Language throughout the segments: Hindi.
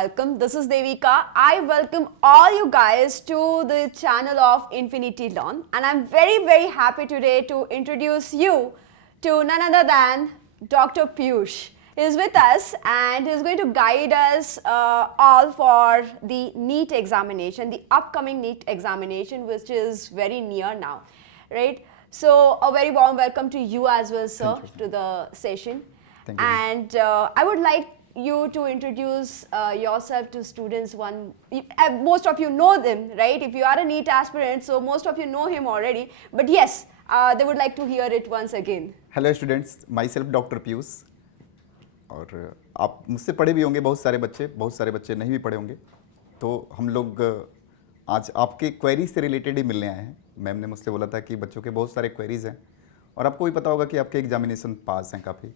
welcome. This is Devika. I welcome all you guys to the channel of Infinity Learn, and I'm very happy today to introduce you to none other than Dr. Piyush. He is with us and he is going to guide us all for the NEET examination, the upcoming NEET examination, which is very near now, right? So a very warm welcome to you as well, sir, to the session. Thank you. And I would like you to introduce yourself to students. Most of you know them, right? If you are a NEET aspirant, so most of you know him already. But yes, they would like to hear it once again. Hello students, my self doctor Piyush. और आप मुझसे पढ़े भी होंगे, बहुत सारे बच्चे नहीं भी पढ़े होंगे। तो हम लोग आज आपके क्वेरी से रिलेटेड ही मिलने आए हैं। मैम ने मुझसे बोला था कि बच्चों के बहुत सारे क्वेरीज़ हैं और आपको भी पता होगा कि आपके एग्जामिनेशन पास हैं काफ़ी,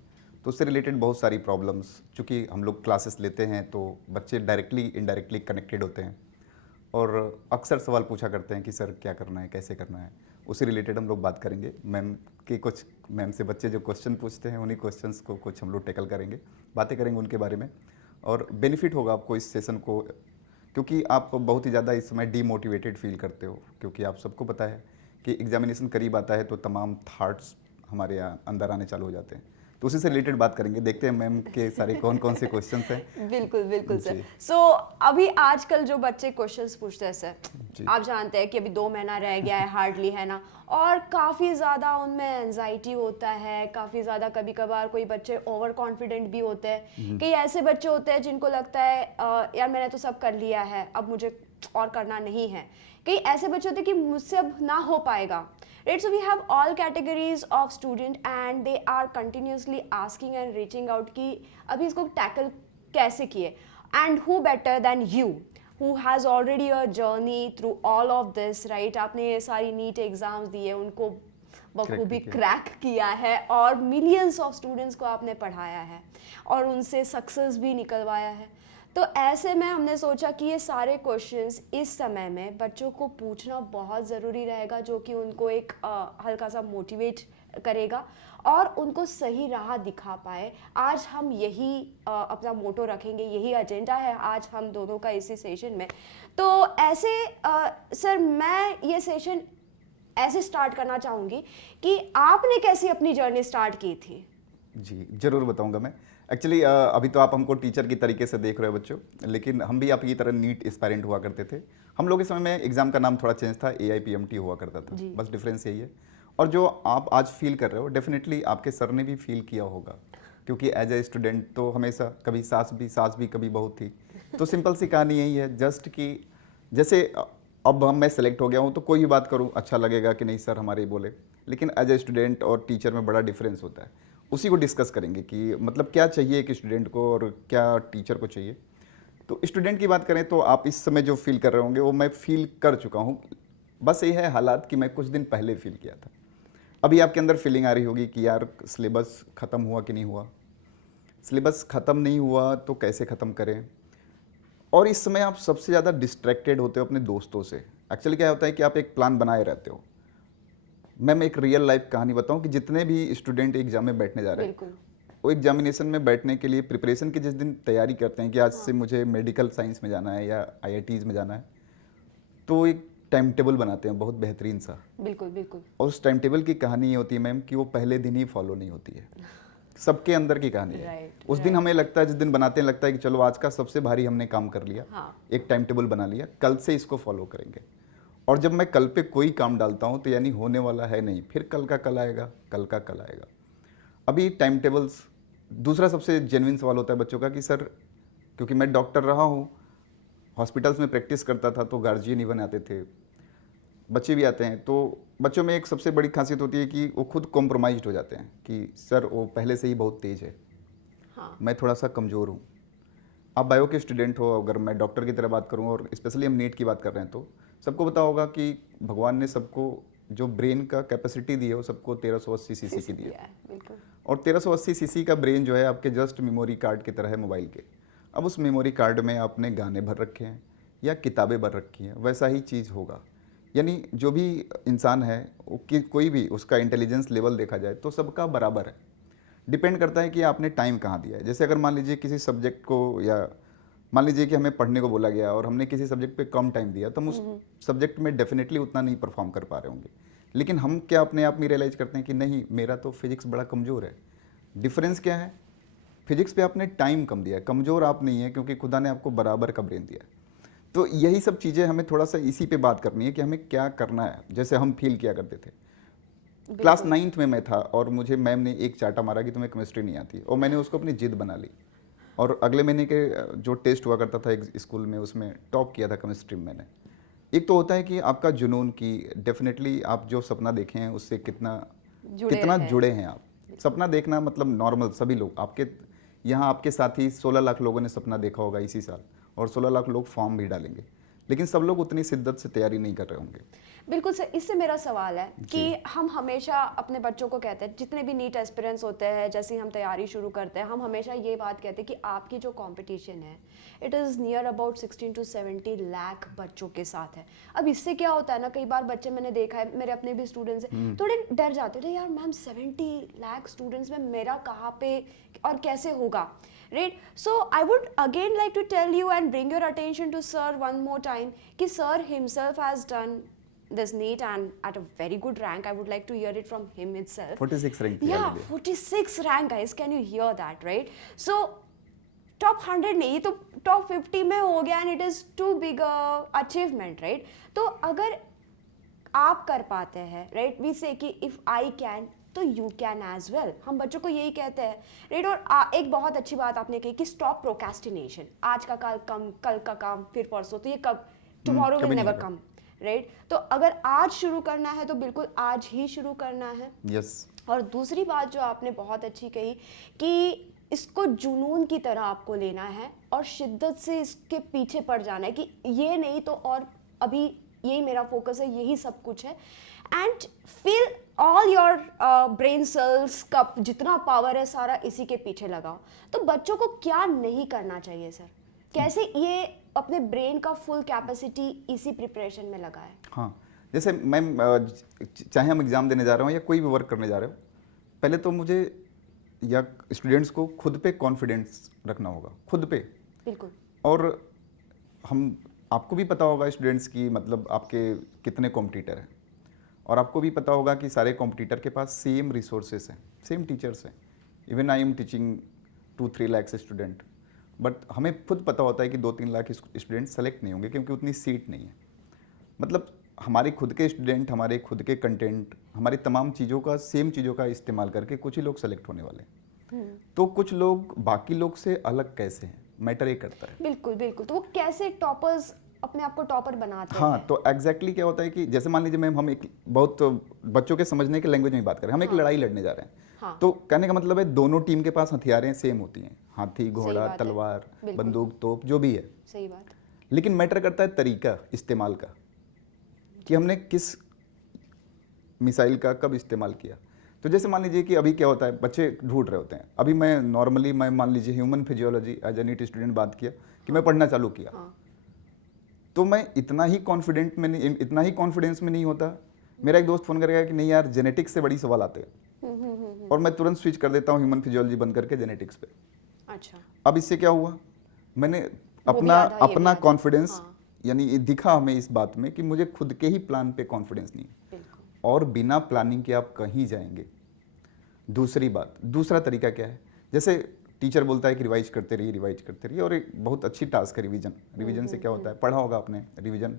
तो उससे रिलेटेड बहुत सारी प्रॉब्लम्स, चूँकि हम लोग क्लासेस लेते हैं तो बच्चे डायरेक्टली इनडायरेक्टली कनेक्टेड होते हैं और अक्सर सवाल पूछा करते हैं कि सर क्या करना है, कैसे करना है। उससे रिलेटेड हम लोग बात करेंगे। मैम से बच्चे जो क्वेश्चन पूछते हैं उन्हीं क्वेश्चंस को कुछ हम लोग टैकल करेंगे, बातें करेंगे उनके बारे में। और बेनिफिट होगा आपको इस सेशन को, क्योंकि आप बहुत ही ज़्यादा इस समय डीमोटिवेटेड फील करते हो, क्योंकि आप सबको पता है कि एग्जामिनेशन करीब आता है तो तमाम थाट्स हमारे अंदर आने चालू हो जाते हैं। तो उसी से रिलेटेड बात करेंगे। देखते हैं मैम के सारे कौन कौन से क्वेश्चंस हैं। बिल्कुल सर। सो अभी आजकल जो बच्चे क्वेश्चंस पूछते हैं सर, आप जानते हैं कि अभी 2 महीना रह गया है हार्डली, है ना, और काफ़ी ज़्यादा उनमें एंजाइटी होता है, काफ़ी ज़्यादा कभी कभार कोई बच्चे ओवर कॉन्फिडेंट भी होते हैं। कई ऐसे बच्चे होते हैं जिनको लगता है यार मैंने तो सब कर लिया है, अब मुझे और करना नहीं है। कई ऐसे बच्चे होते हैं कि मुझसे अब ना हो पाएगा, right? So we have all categories of student and they are continuously asking and reaching out कि अभी इसको tackle कैसे किए, and who better than you who has already a journey through all of this, right? आपने ये सारी NEET एग्जाम्स दिए, उनको बखूबी क्रैक किया है और मिलियंस ऑफ स्टूडेंट्स को आपने पढ़ाया है और उनसे सक्सेस भी निकलवाया है। तो ऐसे में हमने सोचा कि ये सारे क्वेश्चंस इस समय में बच्चों को पूछना बहुत ज़रूरी रहेगा, जो कि उनको एक हल्का सा मोटिवेट करेगा और उनको सही राह दिखा पाए। आज हम यही अपना मोटो रखेंगे, यही एजेंडा है आज हम दोनों का इसी सेशन में। तो ऐसे सर मैं ये सेशन ऐसे स्टार्ट करना चाहूँगी कि आपने कैसी अपनी जर्नी स्टार्ट की थी। जी ज़रूर बताऊंगा मैं। एक्चुअली अभी तो आप हमको टीचर की तरीके से देख रहे हो बच्चों, लेकिन हम भी आपकी तरह नीट एस्पायरेंट हुआ करते थे। हम लोग इस समय में एग्ज़ाम का नाम थोड़ा चेंज था, AIPMT हुआ करता था, बस डिफरेंस यही है। और जो आप आज फील कर रहे हो डेफिनेटली आपके सर ने भी फील किया होगा, क्योंकि एज ए स्टूडेंट तो हमेशा कभी सास भी कभी बहू थी। तो सिंपल सी कहानी यही है जस्ट कि जैसे अब मैं सेलेक्ट हो गया हूँ तो कोई भी बात करूँ अच्छा लगेगा कि नहीं सर हमारे बोले, लेकिन एज ए स्टूडेंट और टीचर में बड़ा डिफरेंस होता है। उसी को डिस्कस करेंगे कि मतलब क्या चाहिए एक स्टूडेंट को और क्या टीचर को चाहिए। तो स्टूडेंट की बात करें तो आप इस समय जो फील कर रहे होंगे वो मैं फील कर चुका हूँ। बस ये है हालात कि मैं कुछ दिन पहले फील किया था। अभी आपके अंदर फीलिंग आ रही होगी कि यार सिलेबस ख़त्म हुआ कि नहीं हुआ, सिलेबस ख़त्म नहीं हुआ तो कैसे ख़त्म करें। और इस समय आप सबसे ज़्यादा डिस्ट्रैक्टेड होते हो अपने दोस्तों से। एक्चुअली क्या होता है कि आप एक प्लान बनाए रहते हो। मैं एक रियल लाइफ कहानी बताऊं कि जितने भी स्टूडेंट एग्जाम में बैठने जा रहे हैं, वो एग्जामिनेशन में बैठने के लिए प्रिपरेशन की जिस दिन तैयारी करते हैं कि आज से मुझे मेडिकल साइंस में जाना है या IITs में जाना है, तो एक टाइम टेबल बनाते हैं बहुत बेहतरीन सा। बिल्कुल। और उस टाइम टेबल की कहानी ये होती है मैम कि वो पहले दिन ही फॉलो नहीं होती है। सबके अंदर की कहानी है। उस दिन हमें लगता है, जिस दिन बनाते हैं लगता है कि चलो आज का सबसे भारी हमने काम कर लिया, एक टाइम टेबल बना लिया, कल से इसको फॉलो करेंगे। और जब मैं कल पे कोई काम डालता हूँ तो यानी होने वाला है नहीं, फिर कल का कल आएगा, कल का कल आएगा। अभी टाइम टेबल्स। दूसरा सबसे जेन्युइन सवाल होता है बच्चों का कि सर क्योंकि मैं डॉक्टर रहा हूँ, हॉस्पिटल्स में प्रैक्टिस करता था तो गार्जियन इवन आते थे, बच्चे भी आते हैं, तो बच्चों में एक सबसे बड़ी खासियत होती है कि वो खुद कॉम्प्रोमाइज्ड हो जाते हैं कि सर वो पहले से ही बहुत तेज़ है, मैं थोड़ा सा कमज़ोर हूँ। आप बायो के स्टूडेंट हो, अगर मैं डॉक्टर की तरह बात करूँ और स्पेशली हम नीट की बात कर रहे हैं तो सबको पता होगा कि भगवान ने सबको जो ब्रेन का कैपेसिटी दी है वो सबको 1380 सीसी की दी है। और 1380 सीसी का ब्रेन जो है आपके जस्ट मेमोरी कार्ड की तरह है मोबाइल के। अब उस मेमोरी कार्ड में आपने गाने भर रखे हैं या किताबें भर रखी हैं, वैसा ही चीज़ होगा। यानी जो भी इंसान है कोई भी उसका इंटेलिजेंस लेवल देखा जाए तो सबका बराबर है। डिपेंड करता है कि आपने टाइम कहाँ दिया है। जैसे अगर मान लीजिए किसी सब्जेक्ट को या मान लीजिए कि हमें पढ़ने को बोला गया और हमने किसी सब्जेक्ट पे कम टाइम दिया तो हम उस सब्जेक्ट में डेफिनेटली उतना नहीं परफॉर्म कर पा रहे होंगे, लेकिन हम क्या अपने आप में रियलाइज करते हैं कि नहीं, मेरा तो फिजिक्स बड़ा कमज़ोर है। डिफरेंस क्या है? फिजिक्स पे आपने टाइम कम दिया है, कमज़ोर आप नहीं है, क्योंकि खुदा ने आपको बराबर का ब्रेन दिया है। तो यही सब चीज़ें हमें थोड़ा सा इसी पे बात करनी है कि हमें क्या करना है। जैसे हम फील किया करते थे, क्लास 9th में मैं था और मुझे मैम ने एक चाटा मारा कि तुम्हें केमिस्ट्री नहीं आती, और मैंने उसको अपनी जिद बना ली और अगले महीने के जो टेस्ट हुआ करता था एक स्कूल में, उसमें टॉप किया था केमिस्ट्री में मैंने। एक तो होता है कि आपका जुनून की डेफिनेटली आप जो सपना देखे हैं उससे कितना जुड़े हैं आप। सपना देखना मतलब नॉर्मल सभी लोग, आपके यहाँ आपके साथ ही 16 लाख लोगों ने सपना देखा होगा इसी साल, और 16 लाख लोग फॉर्म भी डालेंगे, लेकिन सब लोग उतनी शिद्दत से तैयारी नहीं कर रहे होंगे। बिल्कुल सर, इससे मेरा सवाल है कि हम हमेशा अपने बच्चों को कहते हैं, जितने भी नीट एस्पिरेंट्स होते हैं, जैसे ही हम तैयारी शुरू करते हैं, हम हमेशा ये बात कहते हैं कि आपकी जो कंपटीशन है it is near about 16 to 70 lakh बच्चों के साथ है। अब इससे क्या होता है ना, कई बार बच्चे, मैंने देखा है, मेरे अपने भी स्टूडेंट्स हैं, थोड़े डर जाते थे, यार मैम 70 लाख स्टूडेंट्स में मेरा कहाँ पे और कैसे होगा, right? So I would again like to tell you and bring your attention to sir one more time कि sir himself has done this NEET and at a very good rank. I would like to hear it from him itself. 46 rank थी Yeah, already। 46 rank guys, can you hear that, right? So top 100 नहीं, तो top 50 में हो गया and it is too big a achievement, right? तो अगर आप कर पाते हैं, right? We say कि if I can तो यू कैन एज वेल, हम बच्चों को यही कहते हैं, राइट? और एक बहुत अच्छी बात आपने कही कि स्टॉप प्रोक्रेस्टिनेशन, आज का कल का काम फिर परसों, तो ये कब, tomorrow will never come, right? तो अगर आज शुरू करना है तो बिल्कुल आज ही शुरू करना है। यस। और दूसरी बात जो आपने बहुत अच्छी कही कि इसको जुनून की तरह आपको लेना है और शिद्दत से इसके पीछे पड़ जाना है कि ये नहीं तो और अभी यही मेरा फोकस है, यही सब कुछ है, and fill all your brain cells का जितना पावर है सारा इसी के पीछे लगाओ। तो बच्चों को क्या नहीं करना चाहिए सर, कैसे ये अपने ब्रेन का फुल कैपेसिटी इसी प्रिपरेशन में लगाए? हाँ, जैसे मैम चाहे हम एग्ज़ाम देने जा रहे हो या कोई भी वर्क करने जा रहे हो, पहले तो मुझे या स्टूडेंट्स को खुद पे कॉन्फिडेंस रखना होगा, खुद पे। बिल्कुल। और आपको भी पता होगा स्टूडेंट्स की मतलब आपके कितने कॉम्पिटिटर हैं, और आपको भी पता होगा कि सारे कॉम्पिटिटर के पास सेम रिसोर्सेस हैं, सेम टीचर्स हैं। Even I am teaching 2-3 lakh student, but हमें खुद पता होता है कि 2-3 लाख स्टूडेंट सेलेक्ट नहीं होंगे क्योंकि उतनी सीट नहीं है। मतलब हमारे खुद के स्टूडेंट, हमारे खुद के कंटेंट, हमारी तमाम चीज़ों का, सेम चीज़ों का इस्तेमाल करके कुछ ही लोग सेलेक्ट होने वाले हैं। तो कुछ लोग बाकी लोग से अलग कैसे हैं, मैटर ये करता है। बिल्कुल बिल्कुल। तो वो कैसे टॉपर्स अपने आप को टॉपर बनाते हैं? हाँ, तो एग्जैक्टली क्या होता है कि जैसे मान लीजिए मैम हम एक बहुत बच्चों के समझने के लैंग्वेज में बात करें, हम एक लड़ाई लड़ने जा रहे हैं। हाँ। तो कहने का मतलब है दोनों टीम के पास हथियारें सेम होती हैं, हाथी, घोड़ा, बात है। तलवार, बिल्कुल। बंदूक, तोप, जो भी है। सही बात। लेकिन मैटर करता है तरीका इस्तेमाल का, कि हमने किस मिसाइल का कब इस्तेमाल किया। तो जैसे मान लीजिए कि अभी क्या होता है, बच्चे ढूंढ रहे होते हैं। अभी मैं मान लीजिए human physiology as a NEET student बात किया कि मैं पढ़ना चालू किया, तो मैं इतना ही कॉन्फिडेंस में नहीं होता। मेरा एक दोस्त फोन करेगा कि नहीं यार जेनेटिक्स से बड़ी सवाल आते हैं, और मैं तुरंत स्विच कर देता हूँ ह्यूमन फिजियोलॉजी बंद करके जेनेटिक्स पे। अच्छा। अब इससे क्या हुआ, मैंने अपना कॉन्फिडेंस यानी ये दिखा हमें इस बात में कि मुझे खुद के ही प्लान पे कॉन्फिडेंस नहीं है, और बिना प्लानिंग के आप कहीं जाएंगे। दूसरा तरीका क्या है, जैसे टीचर बोलता है कि रिवाइज करते रहिए, और एक बहुत अच्छी टास्क है रिवीजन से क्या होता है, पढ़ा होगा आपने, रिवीजन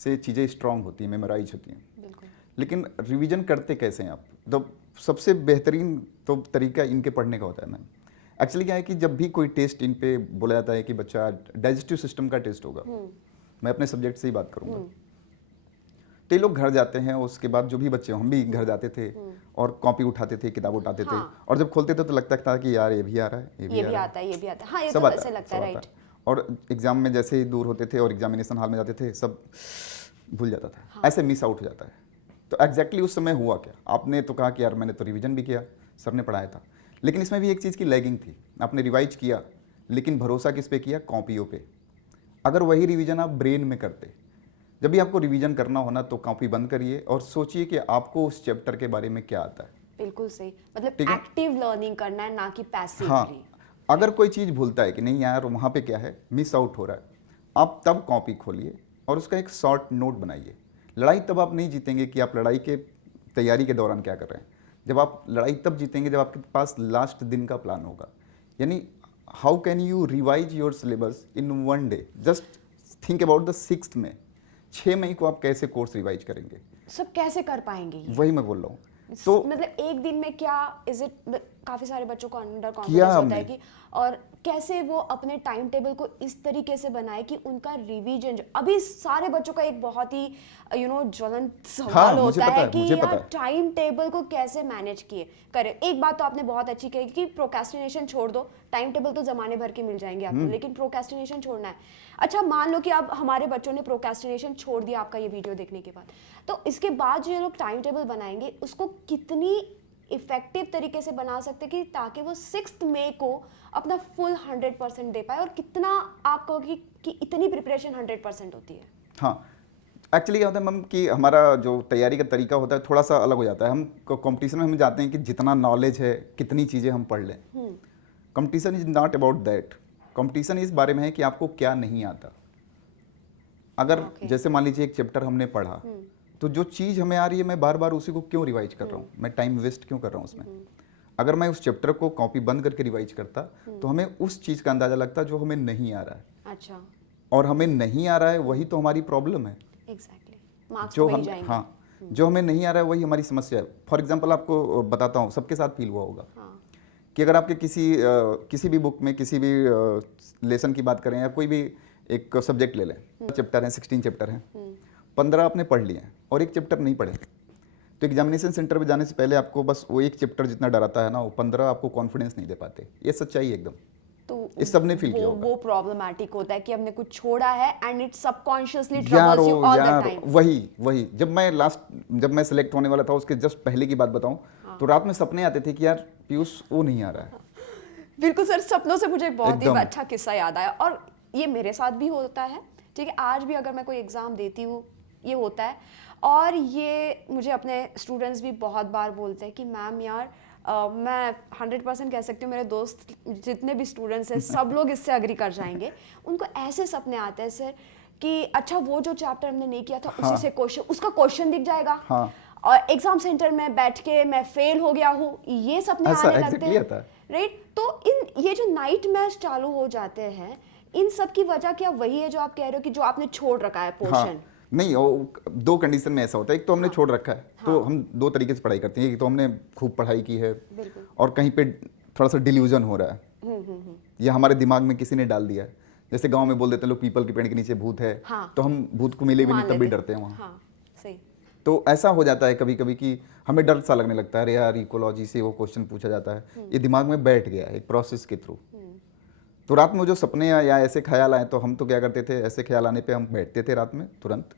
से चीज़ें स्ट्रांग होती हैं, मेमोराइज होती हैं। लेकिन रिवीजन करते कैसे हैं आप? तो सबसे बेहतरीन तो तरीका इनके पढ़ने का होता है मैम। एक्चुअली क्या है कि जब भी कोई टेस्ट इन पे बोला जाता है कि बच्चा डाइजेस्टिव सिस्टम का टेस्ट होगा, मैं अपने सब्जेक्ट से ही बात करूँगा, तो ये लोग घर जाते हैं, उसके बाद जो भी बच्चे, हम भी घर जाते थे और कॉपी उठाते थे, किताब उठाते थे, और जब खोलते थे तो लगता था कि यार ये भी आ रहा है, ये भी आता है, हाँ, ये सब तो आता ऐसे लगता है, राइट। और एग्जाम में जैसे ही दूर होते थे और एग्जामिनेशन हॉल में जाते थे, सब भूल जाता था, ऐसे मिस आउट हो जाता है। तो एग्जैक्टली उस समय हुआ क्या, आपने तो कहा कि यार मैंने तो रिवीजन भी किया, सर ने पढ़ाया था, लेकिन इसमें भी एक चीज़ की लैगिंग थी। आपने रिवाइज किया, लेकिन भरोसा किस पे किया? कॉपियों पे। अगर वही रिवीजन आप ब्रेन में करते, जब भी आपको रिवीजन करना हो ना, तो कॉपी बंद करिए और सोचिए कि आपको उस चैप्टर के बारे में क्या आता है। बिल्कुल सही, मतलब एक्टिव लर्निंग करना है, ना कि पैसिवली। हाँ, अगर कोई चीज़ भूलता है कि नहीं यार वहाँ पे क्या है, मिस आउट हो रहा है, आप तब कॉपी खोलिए और उसका एक शॉर्ट नोट बनाइए। लड़ाई तब आप नहीं जीतेंगे कि आप लड़ाई के तैयारी के दौरान क्या कर रहे हैं। जब आप लड़ाई तब जीतेंगे जब आपके पास लास्ट दिन का प्लान होगा। यानी how can you revise your syllabus in 1 day. Just think about the 6th में, 6 मई को आप कैसे कोर्स रिवाइज करेंगे, सब कैसे कर पाएंगे ये? वही मैं बोल रहा हूँ। तो मतलब एक दिन में क्या इज इट, काफी सारे बच्चों को अंडर किया कॉन्फिडेंस होता है हमने। कि, और कैसे वो अपने टाइम टेबल को इस तरीके से बनाए कि उनका रिवीजन, अभी सारे बच्चों का एक बहुत ही ज्वलंत सवाल मुझे होता पता है है, कि मुझे पता यार है। टाइम टेबल को कैसे मैनेज किए करें। एक बात तो आपने बहुत अच्छी कही कि प्रोक्रेस्टिनेशन छोड़ दो, टाइम टेबल तो जमाने भर के मिल जाएंगे आपको, लेकिन प्रोक्रेस्टिनेशन छोड़ना है। अच्छा, मान लो कि अब हमारे बच्चों ने प्रोक्रेस्टिनेशन छोड़ दिया आपका ये वीडियो देखने के बाद, तो इसके बाद जो ये लोग टाइम टेबल बनाएंगे उसको कितनी इफेक्टिव तरीके से बना सकते कि ताकि वो 6th मई को अपना फुल 100% दे पाए, और कितना आप कहोगे कि इतनी प्रिपरेशन 100% होती है? हाँ, एक्चुअली क्या होता है मैम कि हमारा जो तैयारी का तरीका होता है थोड़ा सा अलग हो जाता है। हम कंपटीशन में हम जाते हैं कि जितना नॉलेज है, कितनी चीज़ें हम पढ़ लें। Competition is not about that. Competition इस बारे में है कि आपको क्या नहीं आता। अगर जैसे मान लीजिए एक चैप्टर हमने पढ़ा, तो जो चीज़ हमें आ रही है मैं बार बार उसी को क्यों रिवाइज कर रहा हूँ, मैं टाइम वेस्ट क्यों कर रहा हूँ उसमें। अगर मैं उस चैप्टर को कॉपी बंद करके रिवाइज करता तो हमें उस चीज़ का अंदाज़ा लगता जो हमें नहीं आ रहा है। अच्छा, और हमें नहीं आ रहा है वही तो हमारी प्रॉब्लम है। एग्जैक्टली, मार्क्स जो तो वही हम जाएंगे। हाँ, जो हमें नहीं आ रहा है वही हमारी समस्या है। फॉर एग्जांपल आपको बताता हूँ, सबके साथ फील हुआ होगा कि अगर आपके किसी भी बुक में किसी भी लेसन की बात करें या कोई भी एक सब्जेक्ट ले लें, चैप्टर हैं, 16 चैप्टर हैं, 15 आपने पढ़ लिए हैं और एक चैप्टर नहीं पढ़े, तो एग्जामिनेशन सेंटर पे जाने से पहले आपको बस वो एक चैप्टर जितना डराता है ना, वो 15 आपको कॉन्फिडेंस नहीं दे पाते। ये सच्चाई है एकदम। तो इस सब ने फील किया होगा। वो प्रॉब्लमैटिक होता है कि हमने कुछ छोड़ा है एंड इट सबकॉन्शियसली यार ट्रबल्स यू ऑल द यार टाइम। वही जब मैं सेलेक्ट होने वाला था उसके जस्ट पहले की बात बताऊं, तो रात में सपने आते थे कि यार पीयूष वो नहीं आ रहा है। बिल्कुल सर, सपनों से मुझे एक बहुत ही एकदम। अच्छा किस्सा याद आया, और ये मेरे साथ भी होता है। ठीक है, आज भी अगर मैं कोई एग्ज़ाम देती हूँ ये होता है, और ये मुझे अपने स्टूडेंट्स भी बहुत बार बोलते हैं कि मैम यार मैं 100% कह सकती हूँ, मेरे दोस्त जितने भी स्टूडेंट्स हैं सब लोग इससे अग्री कर जाएंगे, उनको ऐसे सपने आते हैं सर कि अच्छा वो जो चैप्टर हमने नहीं किया था उसी से क्वेश्चन, उसका क्वेश्चन दिख जाएगा, हाँ। और एग्जाम सेंटर में बैठ के मैं फेल हो गया हूँ, ये सपने ऐसा आने लगते exactly आता हैं, है। राइट। तो इन ये जो नाइट मैच चालू हो जाते हैं, इन सब की वजह क्या वही है जो आप कह रहे हो कि जो आपने छोड़ रखा है पोर्शन? हाँ, नहीं, वो 2 कंडीशन में ऐसा होता है। एक तो हमने छोड़ रखा है, तो हम 2 तरीके से पढ़ाई करते हैं। एक तो हमने खूब पढ़ाई की है और कहीं पे थोड़ा सा डिल्यूजन हो रहा है, या हमारे दिमाग में किसी ने डाल दिया है। जैसे गांव में बोल देते हैं लोग पीपल के पेड़ के नीचे भूत है, तो हम भूत को मिले भी नहीं तब भी डरते हैं वहाँ। हाँ, सही। तो ऐसा हो जाता है कभी कभी कि हमें डर सा लगने लगता है, अरे यार इकोलॉजी से वो क्वेश्चन पूछा जाता है, ये दिमाग में बैठ गया है एक प्रोसेस के थ्रू। तो रात में जो सपने या ऐसे ख्याल आए, तो हम तो क्या करते थे, ऐसे ख्याल आने पे हम बैठते थे रात में तुरंत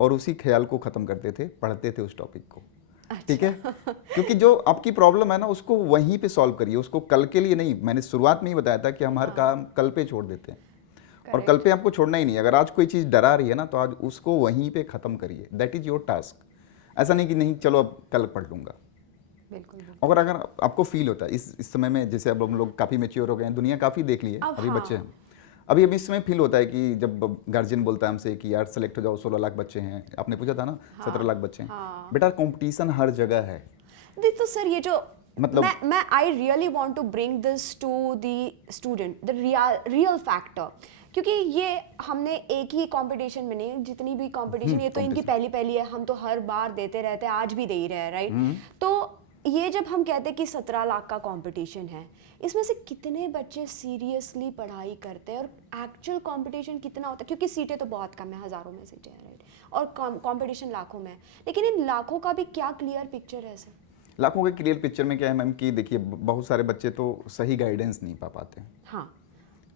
और उसी ख्याल को खत्म करते थे, पढ़ते थे उस टॉपिक को। ठीक है, क्योंकि जो आपकी प्रॉब्लम है ना उसको वहीं पे सॉल्व करिए, उसको कल के लिए नहीं। मैंने शुरुआत में ही बताया था कि हम हर काम कल पे छोड़ देते हैं, और कल पे आपको छोड़ना ही नहीं। अगर आज कोई चीज़ डरा रही है ना, तो आज उसको वहीं पे खत्म करिए, दैट इज योर टास्क। ऐसा नहीं कि नहीं चलो अब कल पढ़ लूंगा। बिल्कुल। और अगर आपको फील होता है इस समय में, जैसे अब हम लोग काफ़ी मेच्योर हो गए हैं, दुनिया काफ़ी देख ली है, अभी बच्चे हैं, अभी इस समय फील होता है कि जब गार्जियन बोलता है हमसे कि यार सेलेक्ट हो जाओ, 16 लाख बच्चे हैं, आपने पूछा था ना, 17 लाख बच्चे हैं, बेटा कंपटीशन हर जगह है। तो सर ये जो मतलब मैं I really want to bring this to the student, the real factor, क्योंकि ये हमने एक ही कंपटीशन में नहीं, जितनी भी कंपटीशन, ये तो इनकी पहली है, हम तो हर बार देते रहते हैं, आज भी दे ही रहे हैं, राइट। तो ये जब हम कहते हैं कि 17 लाख का कंपटीशन है, इसमें से कितने बच्चे सीरियसली पढ़ाई करते हैं, और एक्चुअल कंपटीशन कितना होता है, क्योंकि सीटें तो बहुत कम है, हज़ारों में सीटें हैं, राइट, और कंपटीशन लाखों में है, लेकिन इन लाखों का भी क्या क्लियर पिक्चर है सर? लाखों के क्लियर पिक्चर में क्या है मैम कि देखिए, बहुत सारे बच्चे तो सही गाइडेंस नहीं पा पाते। हाँ,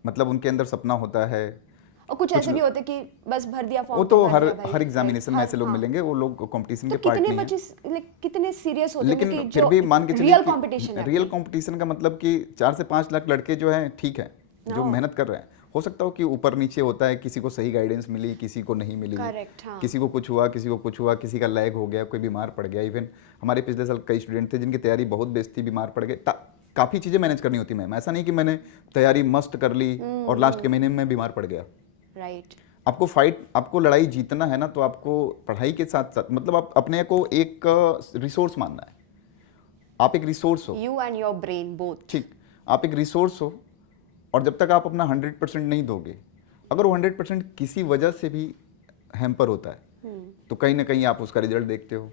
मतलब उनके अंदर सपना होता है, और कुछ ऐसे भी होते कि बस भर दिया फॉर्म, वो तो हर एग्जामिनेशन में ऐसे लोग मिलेंगे, वो लोग कंपटीशन के पार्ट नहीं है। बच्चे कितने सीरियस होते हैं, लेकिन फिर भी मान के चलिए रियल कंपटीशन है। रियल कंपटीशन का मतलब कि 4 से 5 लाख लड़के जो हैं, ठीक है, जो मेहनत कर रहे हैं, हो सकता हो कि ऊपर नीचे होता है, किसी को सही गाइडेंस मिली, किसी को नहीं मिली, करेक्ट, हाँ। किसी को कुछ हुआ, किसी को कुछ हुआ, किसी का लैग हो गया, कोई बीमार पड़ गया। इवन हमारे पिछले साल कई स्टूडेंट थे जिनकी तैयारी बहुत बेस्ट थी, बीमार पड़ गए। काफ़ी चीज़ें मैनेज करनी होती मैम। ऐसा नहीं कि मैंने तैयारी मस्त कर ली और लास्ट के महीने में मैं बीमार पड़ गया। राइट। आपको लड़ाई जीतना है ना, तो आपको पढ़ाई के साथ साथ मतलब आप अपने को एक रिसोर्स मानना है। आप एक रिसोर्स हो, you and your brain both. ठीक, आप एक रिसोर्स हो, और जब तक आप अपना 100% नहीं दोगे, अगर वो 100% किसी वजह से भी हैम्पर होता है तो कहीं ना कहीं आप उसका रिजल्ट देखते हो।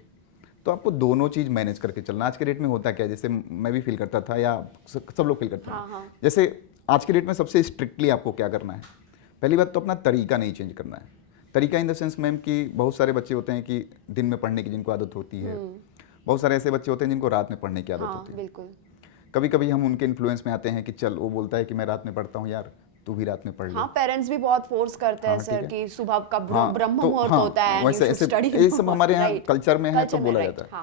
तो आपको दोनों चीज़ मैनेज करके चलना। आज के डेट में होता क्या है, जैसे मैं भी फील करता था या सब लोग फील करते हैं, जैसे आज के डेट में सबसे स्ट्रिक्टली आपको क्या करना है, पहली बात तो अपना तरीका नहीं चेंज करना है। तरीका इन द सेंस मैम कि बहुत सारे बच्चे होते हैं कि दिन में पढ़ने की जिनको आदत होती है, बहुत सारे ऐसे बच्चे होते हैं जिनको रात में पढ़ने की आदत होती है। बिल्कुल। कभी कभी हम उनके इन्फ्लुएंस में आते हैं कि चल, वो बोलता है कि मैं रात में पढ़ता हूँ, यार तू भी रात में पढ़ ले। हाँ, पेरेंट्स भी बहुत फोर्स करते हैं सर कि सुबह का ब्रह्म मुहूर्त होता है, वैसे ऐसे ये सब हमारे यहाँ कल्चर में है तो बोला जाता है।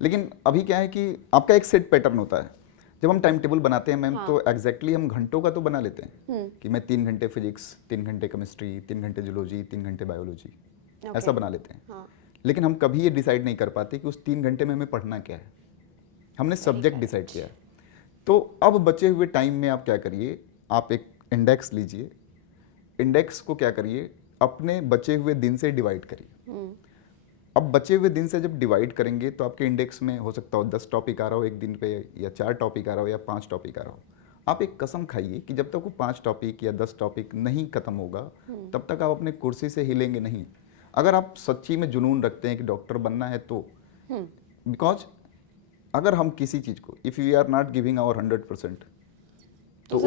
लेकिन अभी क्या है कि आपका एक सेट पैटर्न होता है। जब हम टाइम टेबल बनाते हैं मैम, तो एग्जैक्टली हम घंटों का तो बना लेते हैं कि मैं 3 घंटे फिजिक्स, 3 घंटे केमिस्ट्री, 3 घंटे जूलॉजी, 3 घंटे बायोलॉजी, ऐसा बना लेते हैं। लेकिन हम कभी ये डिसाइड नहीं कर पाते कि उस 3 घंटे में हमें पढ़ना क्या है। हमने सब्जेक्ट डिसाइड किया है। तो अब बचे हुए टाइम में आप क्या करिए, आप एक इंडेक्स लीजिए, इंडेक्स को क्या करिए, अपने बचे हुए दिन से डिवाइड करिए। अब बचे हुए दिन से जब डिवाइड करेंगे तो आपके इंडेक्स में हो सकता हो 10 टॉपिक आ रहा हो एक दिन पे, या 4 टॉपिक आ रहा हो, या 5 टॉपिक आ रहा हो। आप एक कसम खाइए कि जब तक वो 5 टॉपिक या 10 टॉपिक नहीं खत्म होगा, तब तक आप अपने कुर्सी से हिलेंगे नहीं। अगर आप सच्ची में जुनून रखते हैं कि डॉक्टर बनना है तो, बिकॉज अगर हम किसी चीज को, if we are not giving our 100%, तो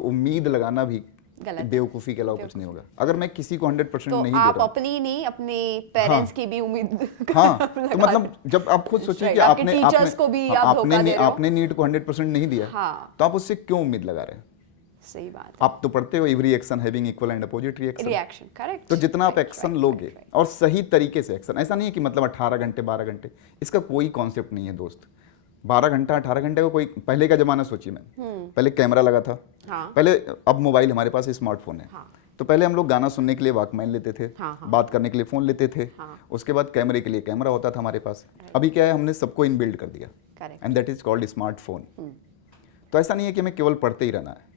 उम्मीद लगाना भी बेवकूफ़ी के अलावा कुछ नहीं होगा। अगर मैं किसी को 100% तो नहीं दे रहा हूं, आप अपनी नहीं, अपने पेरेंट्स की भी उम्मीद हाँ तो मतलब जब आप खुद सोचिए कि आपने नीट को 100% नहीं दिया, तो आप उससे क्यों उम्मीद लगा रहे हैं? सही बात। आप तो पढ़ते हो every action having equal and opposite reaction, correct. तो जितना आप एक्शन लोगे और सही तरीके से एक्शन, ऐसा नहीं है कि मतलब 18 घंटे 12 घंटे, इसका कोई कॉन्सेप्ट नहीं है दोस्त। 12 घंटा 18 घंटे को कोई, पहले का जमाना सोचिए मैम, पहले कैमरा लगा था, पहले, अब मोबाइल हमारे पास स्मार्टफोन है, तो पहले हम लोग गाना सुनने के लिए वॉकमैन लेते थे, बात करने के लिए फ़ोन लेते थे, उसके बाद कैमरे के लिए कैमरा होता था हमारे पास। अभी क्या है, हमने सबको इनबिल्ड कर दिया, and that is called smartphone. तो ऐसा नहीं है कि हमें केवल पढ़ते ही रहना है,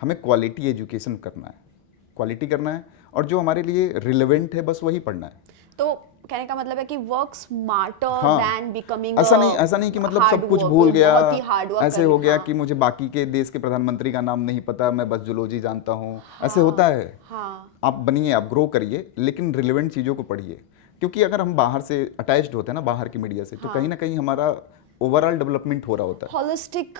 हमें क्वालिटी एजुकेशन करना है, क्वालिटी करना है, और जो हमारे लिए रिलेवेंट है बस वही पढ़ना है। तो कहने का मतलब है कि वर्क स्मार्टर देन बिकमिंग, ऐसा नहीं कि मतलब सब कुछ भूल गया, ऐसे हो गया कि मुझे बाकी के देश के प्रधानमंत्री का नाम नहीं पता, मैं बस जूलॉजी जानता हूँ, ऐसे होता है। आप बनिए, आप ग्रो करिए, लेकिन रिलेवेंट चीज़ों को पढ़िए, क्योंकि अगर हम बाहर से अटैच्ड होते हैं ना, बाहर की मीडिया से, तो कहीं ना कहीं हमारा ओवरऑल डेवलपमेंट हो रहा होता है। Holistic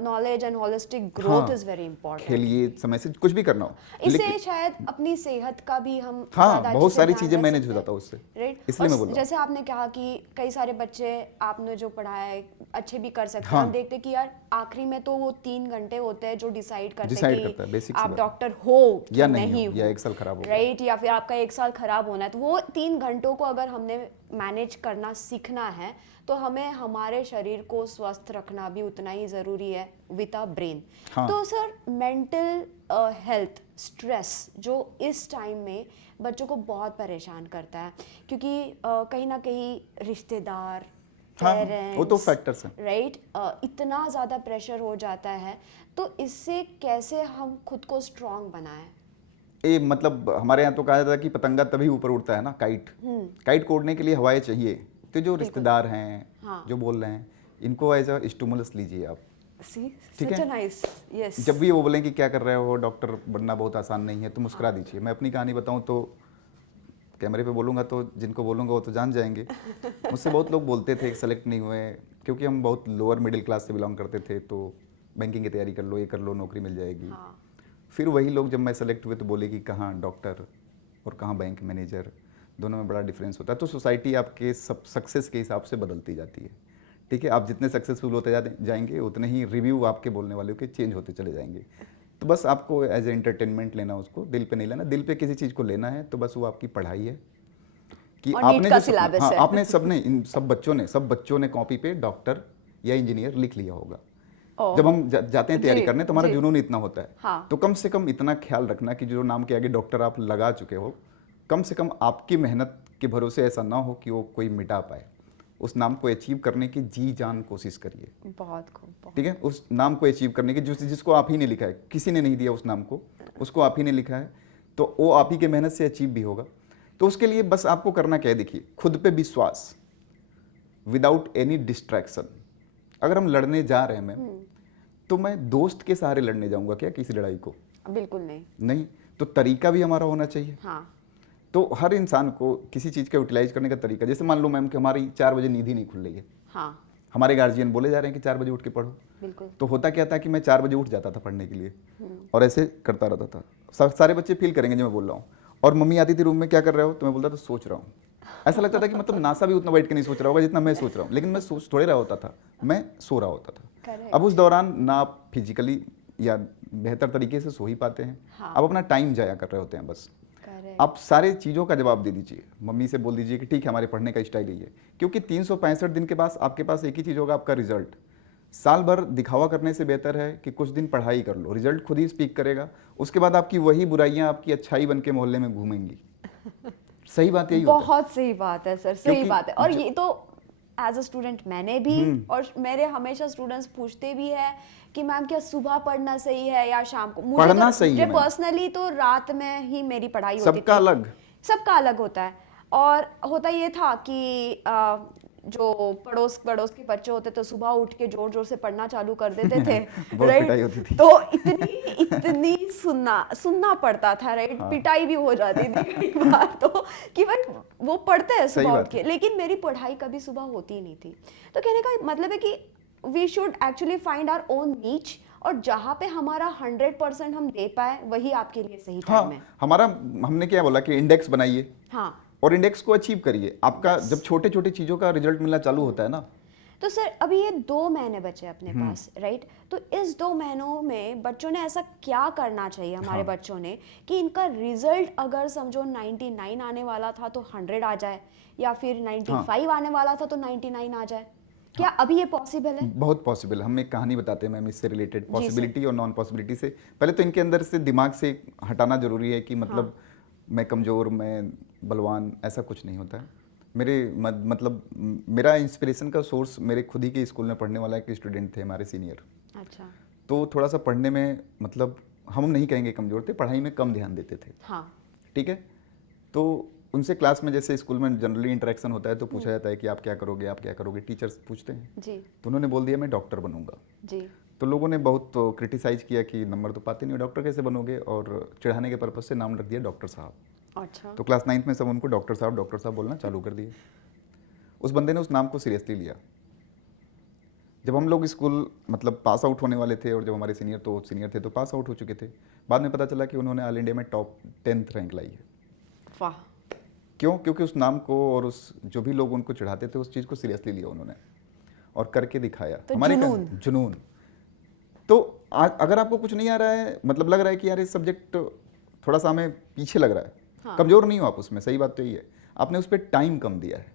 knowledge and holistic growth is very important. खेलिए, समय से कुछ भी करना हो, इससे शायद अपनी सेहत का भी हम बहुत सारी चीजें मैनेज हो जाता है उससे, राइट। इसलिए मैं बोल रहा हूं। जैसे आपने कहा कि कई सारे बच्चे आपने जो पढ़ाया है अच्छे भी कर सकते हैं, हम देखते कि यार आखिरी में तो वो 3 घंटे होते हैं जो डिसाइड करते हैं कि आप डॉक्टर हो या नहीं हो, या 1 साल खराब हो, राइट, या फिर आपका 1 साल खराब होना है। तो वो 3 घंटों को अगर हमने मैनेज करना सीखना है, तो हमें हमारे शरीर को स्वस्थ रखना भी उतना ही ज़रूरी है विद अ ब्रेन। तो सर, मेंटल हेल्थ स्ट्रेस जो इस टाइम में बच्चों को बहुत परेशान करता है, क्योंकि कहीं ना कहीं रिश्तेदार, पेरेंट्स, वो तो फैक्टर्स हैं, राइट, इतना ज़्यादा प्रेशर हो जाता है। तो इससे कैसे हम खुद को स्ट्रॉन्ग बनाएं? मतलब हमारे यहाँ तो कहा जाता है कि पतंगा तभी ऊपर उड़ता है ना, काइट उड़ने के लिए हवाएं चाहिए। तो जो रिश्तेदार हैं, जो बोल रहे हैं, इनको एज अ स्टिमुलस लीजिए आप, ठीक है? जब भी वो बोलें कि क्या कर रहे हो, डॉक्टर बनना बहुत आसान नहीं है, तो मुस्कुरा दीजिए। मैं अपनी कहानी बताऊं तो, कैमरे पे बोलूँगा तो जिनको बोलूँगा वो तो जान जाएंगे। मुझसे बहुत लोग बोलते थे सेलेक्ट नहीं हुए, क्योंकि हम बहुत लोअर मिडिल क्लास से बिलोंग करते थे, तो बैंकिंग की तैयारी कर लो, ये कर लो, नौकरी मिल जाएगी। फिर वही लोग जब मैं सेलेक्ट हुए तो बोले कि कहाँ डॉक्टर और कहाँ बैंक मैनेजर, दोनों में बड़ा डिफरेंस होता है। तो सोसाइटी आपके सब सक्सेस के हिसाब से बदलती जाती है, ठीक है? आप जितने सक्सेसफुल होते जाएंगे, उतने ही रिव्यू आपके बोलने वाले के चेंज होते चले जाएंगे। तो बस आपको एज ए एंटरटेनमेंट लेना, उसको दिल पे नहीं लेना। दिल पे किसी चीज़ को लेना है तो बस वो आपकी पढ़ाई है कि आपने जो, हाँ, आपने सबने, इन सब बच्चों ने कॉपी पे डॉक्टर या इंजीनियर लिख लिया होगा। जब हम जाते हैं तैयारी करने, तो हमारा जुनून इतना होता है, तो कम से कम इतना ख्याल रखना कि जो नाम के आगे डॉक्टर आप लगा चुके हो, कम से कम आपकी मेहनत के भरोसे ऐसा ना हो कि वो कोई मिटा पाए। उस नाम को अचीव करने की जी जान कोशिश करिए। बहुत खूब, बहुत। ठीक है, उस नाम को अचीव करने की जिसको आप ही ने लिखा है, किसी ने नहीं दिया उस नाम को, उसको आप ही ने लिखा है, तो वो आप ही के मेहनत से अचीव भी होगा। तो उसके लिए बस आपको करना क्या है, देखिए, खुद पे विश्वास, विदाउट एनी डिस्ट्रैक्शन। अगर हम लड़ने जा रहे हैं मैम, तो मैं दोस्त के सहारे लड़ने जाऊंगा क्या किसी लड़ाई को? बिल्कुल नहीं। नहीं, तो तरीका भी हमारा होना चाहिए। हाँ। तो हर इंसान को किसी चीज़ का यूटिलाइज करने का तरीका, जैसे मान लो मैम कि हमारी 4 बजे नींद ही नहीं खुल रही है, हाँ, हमारे गार्जियन बोले जा रहे हैं कि 4 बजे उठ के पढ़ो, बिल्कुल। तो होता क्या था कि मैं 4 बजे उठ जाता था पढ़ने के लिए और ऐसे करता रहता था। सारे बच्चे फील करेंगे जो मैं बोल रहा हूँ। और मम्मी आती थी रूम में, क्या कर रहे हो, तो मैं बोलता था सोच रहा हूँ। ऐसा लगता था कि मतलब नासा भी उतना बैठ के नहीं सोच रहा होगा जितना मैं सोच रहा हूँ, लेकिन मैं सोच थोड़े रहा होता था, मैं सो रहा होता था। Correct. अब उस दौरान ना आप फिजिकली या बेहतर तरीके से सो ही पाते हैं, हाँ। आप अपना टाइम जाया कर रहे होते हैं बस। Correct. आप सारे चीज़ों का जवाब दे दीजिए, मम्मी से बोल दीजिए कि ठीक है हमारे पढ़ने का स्टाइल यही है, क्योंकि 365 दिन के बाद आपके पास एक ही चीज़ होगा, आपका रिजल्ट। साल भर दिखावा करने से बेहतर है कि कुछ दिन पढ़ाई कर लो, रिजल्ट खुद ही स्पीक करेगा। उसके बाद आपकी वही बुराइयां आपकी अच्छाई बन के मोहल्ले में घूमेंगी। सही बात यही होता है। बहुत सही बात है सर, सही क्योंकि बात है। और ये तो एज अ स्टूडेंट मैंने भी, और मेरे हमेशा स्टूडेंट्स पूछते भी है कि मैम क्या सुबह पढ़ना सही है या शाम को? मुझे पढ़ना तो, सही है मैम। पर्सनली तो रात में ही मेरी पढ़ाई होती थी। सबका अलग। सबका अलग होता है। और होता ये था कि जो पड़ोस के बच्चे होते तो सुबह उठ के जोर जोर से पढ़ना चालू कर देते थे। बहुत पिटाई होती थी। तो इतनी सुनना पड़ता था, राइट? हाँ। पिटाई भी हो जाती थी कई बार तो, कि भाई वो पढ़ते हैं सही सुबह बात उठ के, लेकिन मेरी पढ़ाई कभी सुबह होती ही नहीं थी। तो कहने का मतलब है कि we should actually find our own niche, और जहाँ पे हमारा 100% हम दे पाए वही आपके लिए सही टाइम हाँ, है। हमने क्या बोला कि इंडेक्स बनाइए, हाँ। और इंडेक्स को अचीव करिए। आपका जब छोटे छोटे चीज़ों का रिजल्ट मिलना चालू होता है ना, तो सर अभी ये 2 महीने बचे अपने पास, राइट? तो इस 2 महीनों में बच्चों ने ऐसा क्या करना चाहिए, हमारे बच्चों ने, कि इनका रिजल्ट अगर समझो 99 आने वाला था तो 100 आ जाए, या फिर 95 आने वाला था तो 99 आ जाए? क्या अभी ये पॉसिबल है? बहुत पॉसिबल। हम एक कहानी बताते हैं मैम इससे रिलेटेड, पॉसिबिलिटी और नॉन पॉसिबिलिटी से। पहले तो इनके अंदर से दिमाग से हटाना जरूरी है कि मतलब मैं कमज़ोर, मैं बलवान, ऐसा कुछ नहीं होता है। मतलब मेरा इंस्पिरेशन का सोर्स मेरे खुद ही के स्कूल में पढ़ने वाला एक स्टूडेंट थे, हमारे सीनियर। अच्छा। तो थोड़ा सा पढ़ने में, मतलब हम नहीं कहेंगे कमज़ोर थे, पढ़ाई में कम ध्यान देते थे। हाँ। ठीक है, तो उनसे क्लास में, जैसे स्कूल में जनरली इंटरेक्शन होता है तो पूछा जाता है कि आप क्या करोगे, आप क्या करोगे, टीचर्स पूछते हैं। जी। तो उन्होंने बोल दिया मैं डॉक्टर बनूंगा। जी। तो लोगों ने बहुत क्रिटिसाइज किया कि नंबर तो पाते नहीं हो, डॉक्टर कैसे बनोगे, और चिढ़ाने के पर्पज से नाम रख दिया डॉक्टर साहब। अच्छा। तो क्लास 9th में सब उनको डॉक्टर साहब बोलना चालू कर दिए। उस बंदे ने उस नाम को सीरियसली लिया। जब हम लोग स्कूल मतलब पास आउट होने वाले थे, और जब हमारे सीनियर थे तो पास आउट हो चुके थे, बाद में पता चला कि उन्होंने ऑल इंडिया में टॉप 10th रैंक लाई है। वाह। क्यों? क्योंकि उस नाम को और उस जो भी लोग उनको चढ़ाते थे उस चीज़ को सीरियसली लिया उन्होंने और करके दिखाया। तो हमारे जुनून। तो अगर आपको कुछ नहीं आ रहा है, मतलब लग रहा है कि यार ये सब्जेक्ट थोड़ा सा हमें पीछे लग रहा है, हाँ। कमजोर नहीं हो आप उसमें, सही बात तो यही है, आपने उस पर टाइम कम दिया है।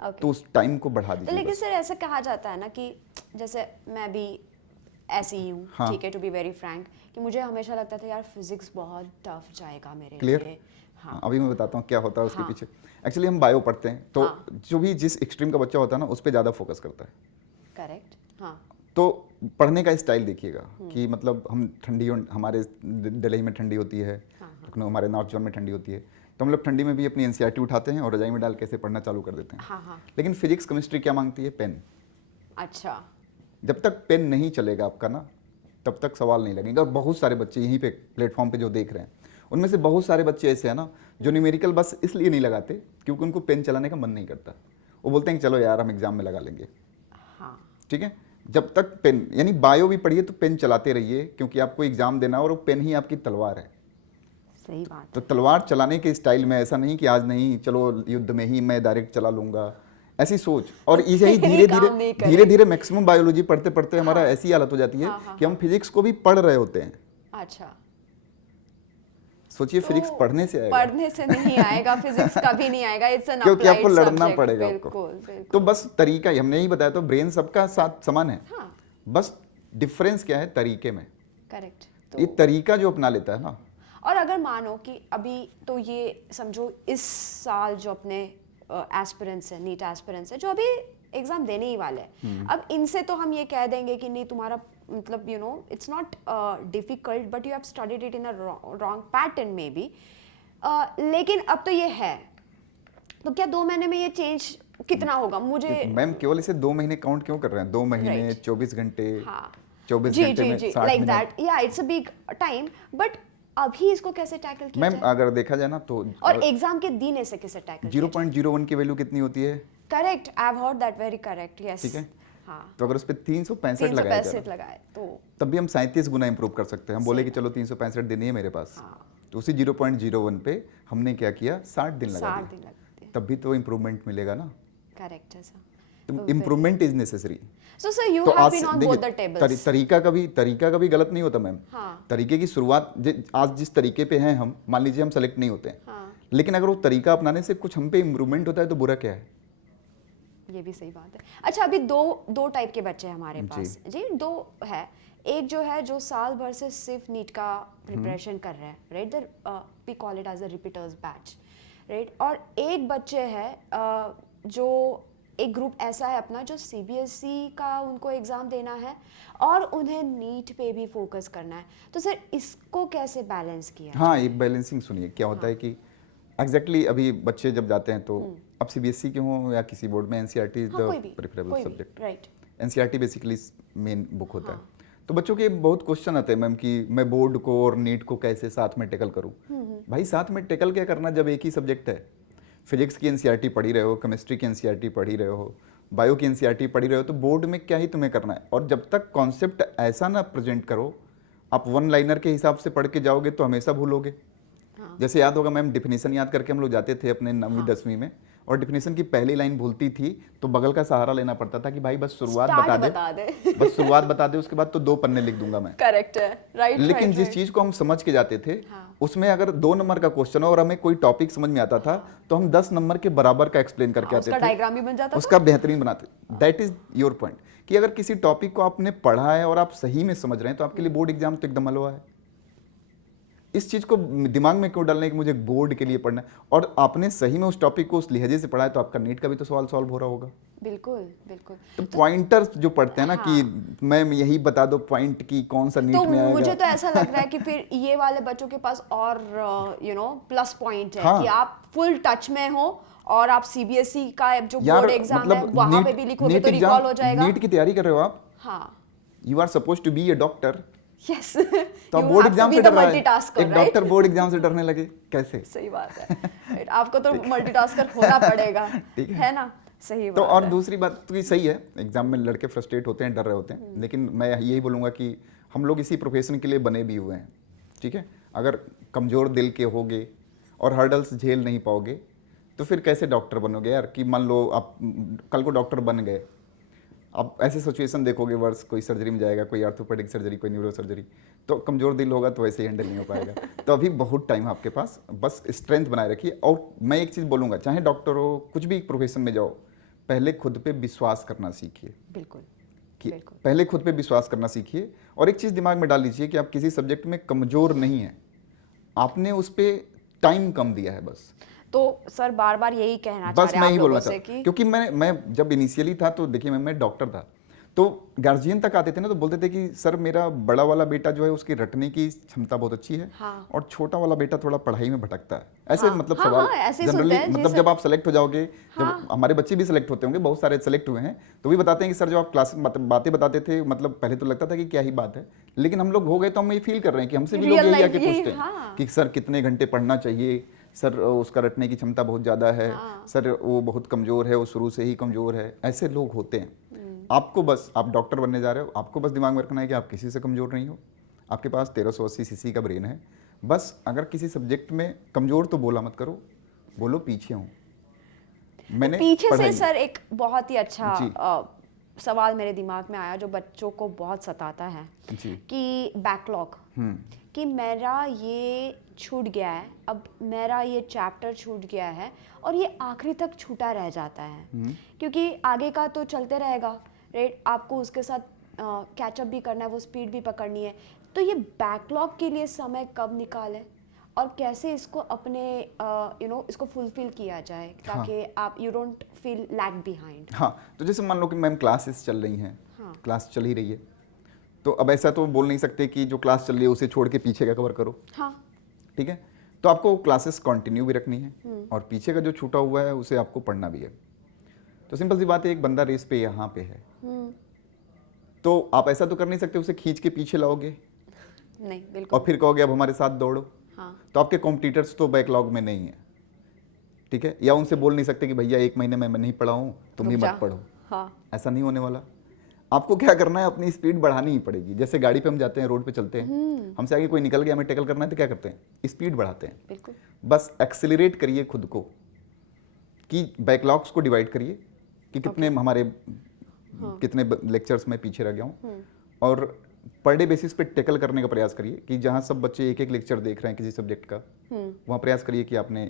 Okay. तो उस टाइम को बढ़ा तो दीजिए। लेकिन बस। सर ऐसा कहा जाता है ना कि जैसे मैं भी ऐसी ही हूँ, हाँ। ठीक है, टू बी वेरी फ्रैंक, कि मुझे हमेशा लगता था यार फिजिक्स बहुत टफ जाएगा मेरे क्लियर? लिए। हाँ। अभी मैं बताता हूँ क्या होता है उसके हाँ। पीछे। एक्चुअली हम बायो पढ़ते हैं, तो हाँ। जो भी जिस एक्सट्रीम का बच्चा होता है ना उस पर ज़्यादा फोकस करता है। करेक्ट। हाँ। तो पढ़ने का स्टाइल देखिएगा कि मतलब हम हमारे दिल्ली में ठंडी होती है, लखनऊ हमारे नॉर्थ जोन में ठंडी होती है, तो हम लोग ठंडी में भी अपनी एनसीईआरटी उठाते हैं और रजाई में डाल के ऐसे पढ़ना चालू कर देते हैं। हाँ। हाँ। लेकिन फिजिक्स केमिस्ट्री क्या मांगती है? पेन। अच्छा। जब तक पेन नहीं चलेगा आपका ना, तब तक सवाल नहीं लगेगा। बहुत सारे बच्चे यहीं पे प्लेटफॉर्म पे जो देख रहे हैं, उनमें से बहुत सारे बच्चे ऐसे हैं ना जो न्यूमेरिकल बस इसलिए नहीं लगाते क्योंकि उनको पेन चलाने का मन नहीं करता। वो बोलते हैं कि चलो यार हम एग्जाम में लगा लेंगे। हाँ। ठीक है, जब तक पेन, यानी बायो भी पढ़िए तो पेन चलाते रहिए, क्योंकि आपको एग्जाम देना और वो पेन ही आपकी तलवार है। सही बात। तो तलवार चलाने के स्टाइल में ऐसा नहीं कि आज नहीं, चलो युद्ध में ही मैं डायरेक्ट चला लूंगा, ऐसी सोच। और यही धीरे धीरे मैक्सिमम बायोलॉजी पढ़ते पढ़ते हमारा ऐसी हालत हो जाती है कि हम फिजिक्स को भी पढ़ रहे होते हैं। अच्छा। सोचिए, फिजिक्स पढ़ने से आएगा, पढ़ने से नहीं आएगा, फिजिक्स कभी नहीं आएगा, इट्स एन क्योंकि अप्लाइड आपको लड़ना सब्जेक्ट। पड़ेगा आपको। तो बस तरीका, हमने यही बताया, तो ब्रेन सबका साथ समान है। हाँ। बस डिफरेंस क्या है? तरीके में। करेक्ट। ये तरीका जो अपना लेता है ना। और अगर मानो कि अभी तो ये समझो इस साल जो अपने एस्पिरेंट्स है, नीट एस्पिरेंट्स है जो अभी एग्जाम देने ही वाले हैं। अब इनसे तो हम ये कह देंगे कि नहीं तुम्हारा मतलब you know it's not difficult but you have studied it in a wrong pattern may be, लेकिन अब तो ये है, तो क्या 2 महीने में ये चेंज कितना होगा मुझे? मैम केवल इसे 2 महीने काउंट क्यों कर रहे हैं? 2 महीने Right. 24 घंटे, हाँ 24 जी घंटे जी में जी 60 लाइक मिनट। दैट, या it's a big time, but अभी इसको कैसे टैकल किया मैम जाए? अगर देखा जाए ना तो और एग्जाम के दिन ऐसे कैसे टैकल किया जाए? 0.01 की वैल्यू कितनी होती है? Correct, I have heard that, very correct, yes. ठीक है। हाँ तो अगर उस पर 365 लगाया जाए लगाए तो तब भी हम 37 गुना इंप्रूव कर सकते हैं। हम बोले कि चलो 365 दिन ही है मेरे पास, तो उसी 0.01 पे हमने क्या किया, 60 दिन लगा 60 दिन दिए, लगते हैं। तब भी तो इम्प्रूवमेंट मिलेगा ना। करेक्ट है सर। तो improvement is necessary. So sir you too have also been on both the tables. तरीका कभी गलत नहीं होता मैम। हाँ। तरीके की शुरुआत आज जिस तरीके पे हैं हम, मान लीजिए हम सेलेक्ट नहीं होते हैं, हाँ। लेकिन अगर वो तरीका अपनाने से कुछ हम पे इम्प्रूवमेंट होता है तो बुरा क्या है? ये भी सही बात है। अच्छा अभी दो टाइप के बच्चे हैं हमारे पास जी, 2 है। एक जो है जो साल भर से सिर्फ नीट का प्रिपरेशन कर रहे हैं, right, we call it as a repeaters batch, right, और एक बच्चे है जो एक ग्रुप ऐसा है अपना जो सीबीएसई का उनको एग्जाम देना है और उन्हें नीट पे भी फोकस करना है, तो सर इसको कैसे बैलेंस किया? हाँ, एक बैलेंसिंग सुनिए क्या होता है कि एग्जैक्टली अभी बच्चे जब जाते हैं तो अब सीबीएसई के हों या किसी बोर्ड में, NCERT is the preferable subject, right. NCERT basically main book होता है। तो बच्चों के बहुत क्वेश्चन आते हैं मैम कि मैं बोर्ड को और नीट को कैसे साथ में टैकल करूं। भाई साथ में टैकल क्या करना जब एक ही सब्जेक्ट है। फिजिक्स की एनसीईआरटी पढ़ी रहे हो, केमिस्ट्री की एनसीईआरटी पढ़ी रहे हो, बायो की एनसीईआरटी पढ़ी रहे हो, तो बोर्ड में क्या ही तुम्हें करना है। और जब तक कॉन्सेप्ट ऐसा ना प्रेजेंट करो, आप वन लाइनर के हिसाब से पढ़ के जाओगे तो हमेशा भूलोगे। जैसे याद होगा मैम, डिफिनेशन याद करके हम लोग जाते थे अपने 9वीं 10वीं में, और डिफिनेशन की पहली लाइन भूलती थी तो बगल का सहारा लेना पड़ता था कि भाई बस शुरुआत बता दे बस शुरुआत बता दे, उसके बाद तो 2 पन्ने लिख दूंगा मैं। करेक्ट है, राइट। लेकिन जिस चीज को हम समझ के जाते थे उसमें अगर 2 नंबर का क्वेश्चन हो और हमें कोई टॉपिक समझ में आता था तो हम 10 नंबर के बराबर का एक्सप्लेन करके आते उसका थे, डायग्राम भी बन जाता उसका बेहतरीन बनाते। दैट इज योर पॉइंट कि अगर किसी टॉपिक को आपने पढ़ा है और आप सही में समझ रहे हैं तो आपके लिए बोर्ड एग्जाम तो एकदम हलवा है। इस चीज को दिमाग में क्यों डालना है कि मुझे बोर्ड के लिए पढ़ना है, और आपने सही में उस टॉपिक को उस लिहाजे से पढ़ा है तो आपका नीट का भी तो सवाल सॉल्व हो रहा होगा। बिल्कुल बिल्कुल। तो पॉइंटर्स जो पढ़ते हैं ना कि मैम यही बता दो पॉइंट की कौन सा नीट तो में आएगा। मुझे तो ऐसा लग रहा है कि फिर ये वाले बच्चों के पास और यू नो प्लस पॉइंट है कि आप फुल टच में हो और आप सीबीएसई का जो बोर्ड एग्जाम है वहां पे भी लिखोगे तो रिकॉल हो जाएगा। नीट की तैयारी कर रहे हो आप, हाँ, you are suppose to be a doctor. Yes, तो आप बोर्ड एग्जाम से डर रहा है, मल्टीटास्कर, एक डॉक्टर बोर्ड एग्जाम से डरने लगे कैसे? सही बात है, राइट, आपको तो मल्टीटास्कर होना पड़ेगा, है ना? सही बात तो और है। दूसरी बात तो ये सही है, एग्जाम में लड़के फ्रस्ट्रेट होते हैं, डर रहे होते हैं, लेकिन मैं यही बोलूँगा कि हम लोग इसी प्रोफेशन के लिए बने भी हुए हैं, ठीक है। अगर कमज़ोर दिल के होगे और हर्डल्स झेल नहीं पाओगे तो फिर कैसे डॉक्टर बनोगे यार। कि मान लो आप कल को डॉक्टर बन गए, अब ऐसे सिचुएशन देखोगे वर्ष, कोई सर्जरी में जाएगा, कोई आर्थोपेडिक सर्जरी, कोई न्यूरो सर्जरी, तो कमज़ोर दिल होगा तो वैसे ही हैंडल नहीं हो पाएगा। तो अभी बहुत टाइम आपके पास, बस स्ट्रेंथ बनाए रखिए। और मैं एक चीज़ बोलूँगा, चाहे डॉक्टर हो, कुछ भी प्रोफेशन में जाओ, पहले खुद पे विश्वास करना सीखिए। बिल्कुल, कि पहले खुद पे विश्वास करना सीखिए। और एक चीज़ दिमाग में डाल लीजिए कि आप किसी सब्जेक्ट में कमज़ोर नहीं हैं, आपने उस पर टाइम कम दिया है बस। तो सर बार बार यही कहना बस मैं ही बोलना चाहता चाहता, क्योंकि मैं जब इनिशियली था तो देखिए मैं डॉक्टर था, तो गार्जियन तक आते थे ना तो बोलते थे कि सर मेरा बड़ा वाला बेटा जो है उसकी रटने की क्षमता बहुत अच्छी है, हाँ। और छोटा वाला बेटा थोड़ा पढ़ाई में भटकता है। ऐसे हाँ, मतलब हाँ, सवाल हाँ, ऐसे ही जनरली सुनते हैं, मतलब जी जब आप सेलेक्ट हो जाओगे, जब हमारे बच्चे भी सेलेक्ट होते होंगे, बहुत सारे सेलेक्ट हुए हैं, तो भी बताते हैं कि सर जो आप क्लास में बातें बताते थे, मतलब पहले तो लगता था कि क्या ही बात है, लेकिन हम लोग हो गए तो हम ये फील कर रहे हैं कि हमसे भी लोग यही आके पूछते हैं कि सर कितने घंटे पढ़ना चाहिए, सर उसका रटने की क्षमता बहुत ज़्यादा है, सर वो बहुत कमज़ोर है, वो शुरू से ही कमज़ोर है। ऐसे लोग होते हैं। आपको बस, आप डॉक्टर बनने जा रहे हो, आपको बस दिमाग में रखना है कि आप किसी से कमज़ोर नहीं हो, आपके पास 1380 सीसी का ब्रेन है। बस अगर किसी सब्जेक्ट में कमज़ोर तो बोला मत करो, बोलो पीछे हूँ मैंने पीछे से। सर एक बहुत ही अच्छा सवाल मेरे दिमाग में आया जो बच्चों को बहुत सताता है कि बैकलॉग, कि मेरा ये छूट गया है, अब मेरा ये चैप्टर छूट गया है और ये आखिरी तक छूटा रह जाता है, क्योंकि आगे का तो चलते रहेगा, राइट, आपको उसके साथ कैचअप भी करना है, वो स्पीड भी पकड़नी है। तो ये बैकलॉग के लिए समय कब निकालें और कैसे इसको अपने इसको फुलफिल किया जाए ताकि आप you don't feel lag behind. हाँ, तो जैसे मान लो कि मैम क्लासेस चल रही हैं, हाँ। क्लास चल ही रही है, तो अब ऐसा तो बोल नहीं सकते कि जो क्लास चल रही है उसे छोड़ के पीछे का कवर करो। हाँ। ठीक है, तो आपको क्लासेस कंटिन्यू भी रखनी है और पीछे का जो छूटा हुआ है उसे आपको पढ़ना भी है। तो सिंपल सी बात है, एक बंदा रेस पे यहाँ पे है, तो आप ऐसा तो कर नहीं सकते उसे खींच के पीछे लाओगे नहीं, बिल्कुल। और फिर कहोगे अब हमारे साथ दौड़ो। हाँ। तो आपके कॉम्पिटिटर्स तो बैकलॉग में नहीं है, ठीक है, या उनसे बोल नहीं सकते कि भैया 1 महीने में मैं नहीं पढ़ा हूँ, तुम ही रुक जा। मत पढ़ो। हाँ। ऐसा नहीं होने वाला। आपको क्या करना है, अपनी स्पीड बढ़ानी ही पड़ेगी। जैसे गाड़ी पे हम जाते हैं, रोड पे चलते हैं, हमसे आगे कोई निकल गया, हमें टैकल करना है तो क्या करते हैं, स्पीड बढ़ाते हैं। बिल्कुल। बस एक्सेलरेट करिए खुद को, कि बैकलॉग्स को डिवाइड करिए कि कितने हमारे कितने लेक्चर्स में पीछे रह गया हूँ, और पर डे बेसिस पे टैकल करने का प्रयास करिए कि जहाँ सब बच्चे एक एक लेक्चर देख रहे हैं किसी सब्जेक्ट का, वहाँ प्रयास करिए कि आपने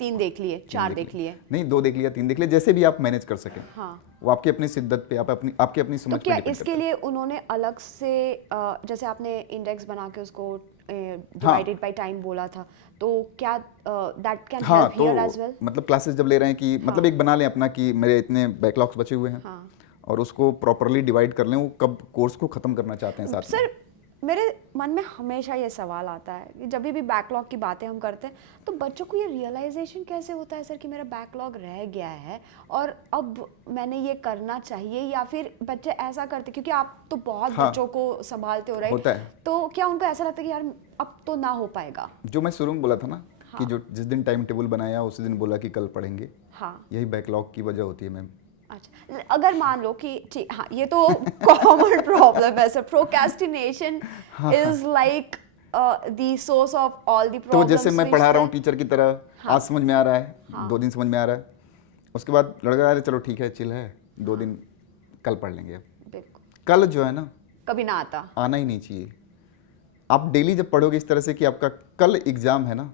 3 देख लिए, 4 देख लिए, नहीं 2 देख लिया, 3 देख लिया, जैसे भी आप मैनेज कर सकें। हाँ। वो आपकी अपनी शिद्दत पे, आपकी अपनी समझ तो पे क्या डिपेंड इसके लिए उन्होंने अलग से जैसे आपने इंडेक्स बना के उसको डिवाइडेड बाय टाइम बोला था, तो क्या दैट कैन हाँ, हेल्प हियर एज तो वेल? मतलब क्लासेस जब ले रहे हैं कि मतलब एक बना लें अपना कि मेरे इतने बैकलॉग्स बचे हुए हैं, हाँ। और उसको प्रॉपरली डिवाइड कर लें, वो कब कोर्स को खत्म करना चाहते हैं साथ में। सर, मेरे मन में हमेशा ये सवाल आता है कि जब भी बैकलॉग की बातें हम करते हैं तो बच्चों को ये रियलाइजेशन कैसे होता है सर कि मेरा बैकलॉग रह गया है और अब मैंने ये करना चाहिए, या फिर बच्चे ऐसा करते क्योंकि आप तो बहुत हाँ, बच्चों को संभालते हो, राइट? होता है। तो क्या उनको ऐसा लगता है कि यार अब तो ना हो पाएगा? जो मैं शुरू में बोला था ना, हाँ। कि जो जिस दिन टाइम टेबल बनाया उसी दिन बोला कि कल पढ़ेंगे, हाँ। यही बैकलॉग की वजह होती है मैम। अच्छा, अगर मान लो कि ठीक, हाँ, ये तो कॉमन प्रॉब्लम है sir, procrastination is like the source of all the तो प्रॉब्लम्स। जैसे मैं पढ़ा रहा हूँ टीचर की तरह, आज समझ में आ रहा है, 2 दिन समझ में आ रहा है, उसके बाद लड़का अरे चलो ठीक है, चिल है, 2 दिन कल पढ़ लेंगे। बिल्कुल। कल जो है ना, कभी ना आता। आना ही नहीं चाहिए। आप डेली जब पढ़ोगे इस तरह से कि आपका कल एग्जाम है ना,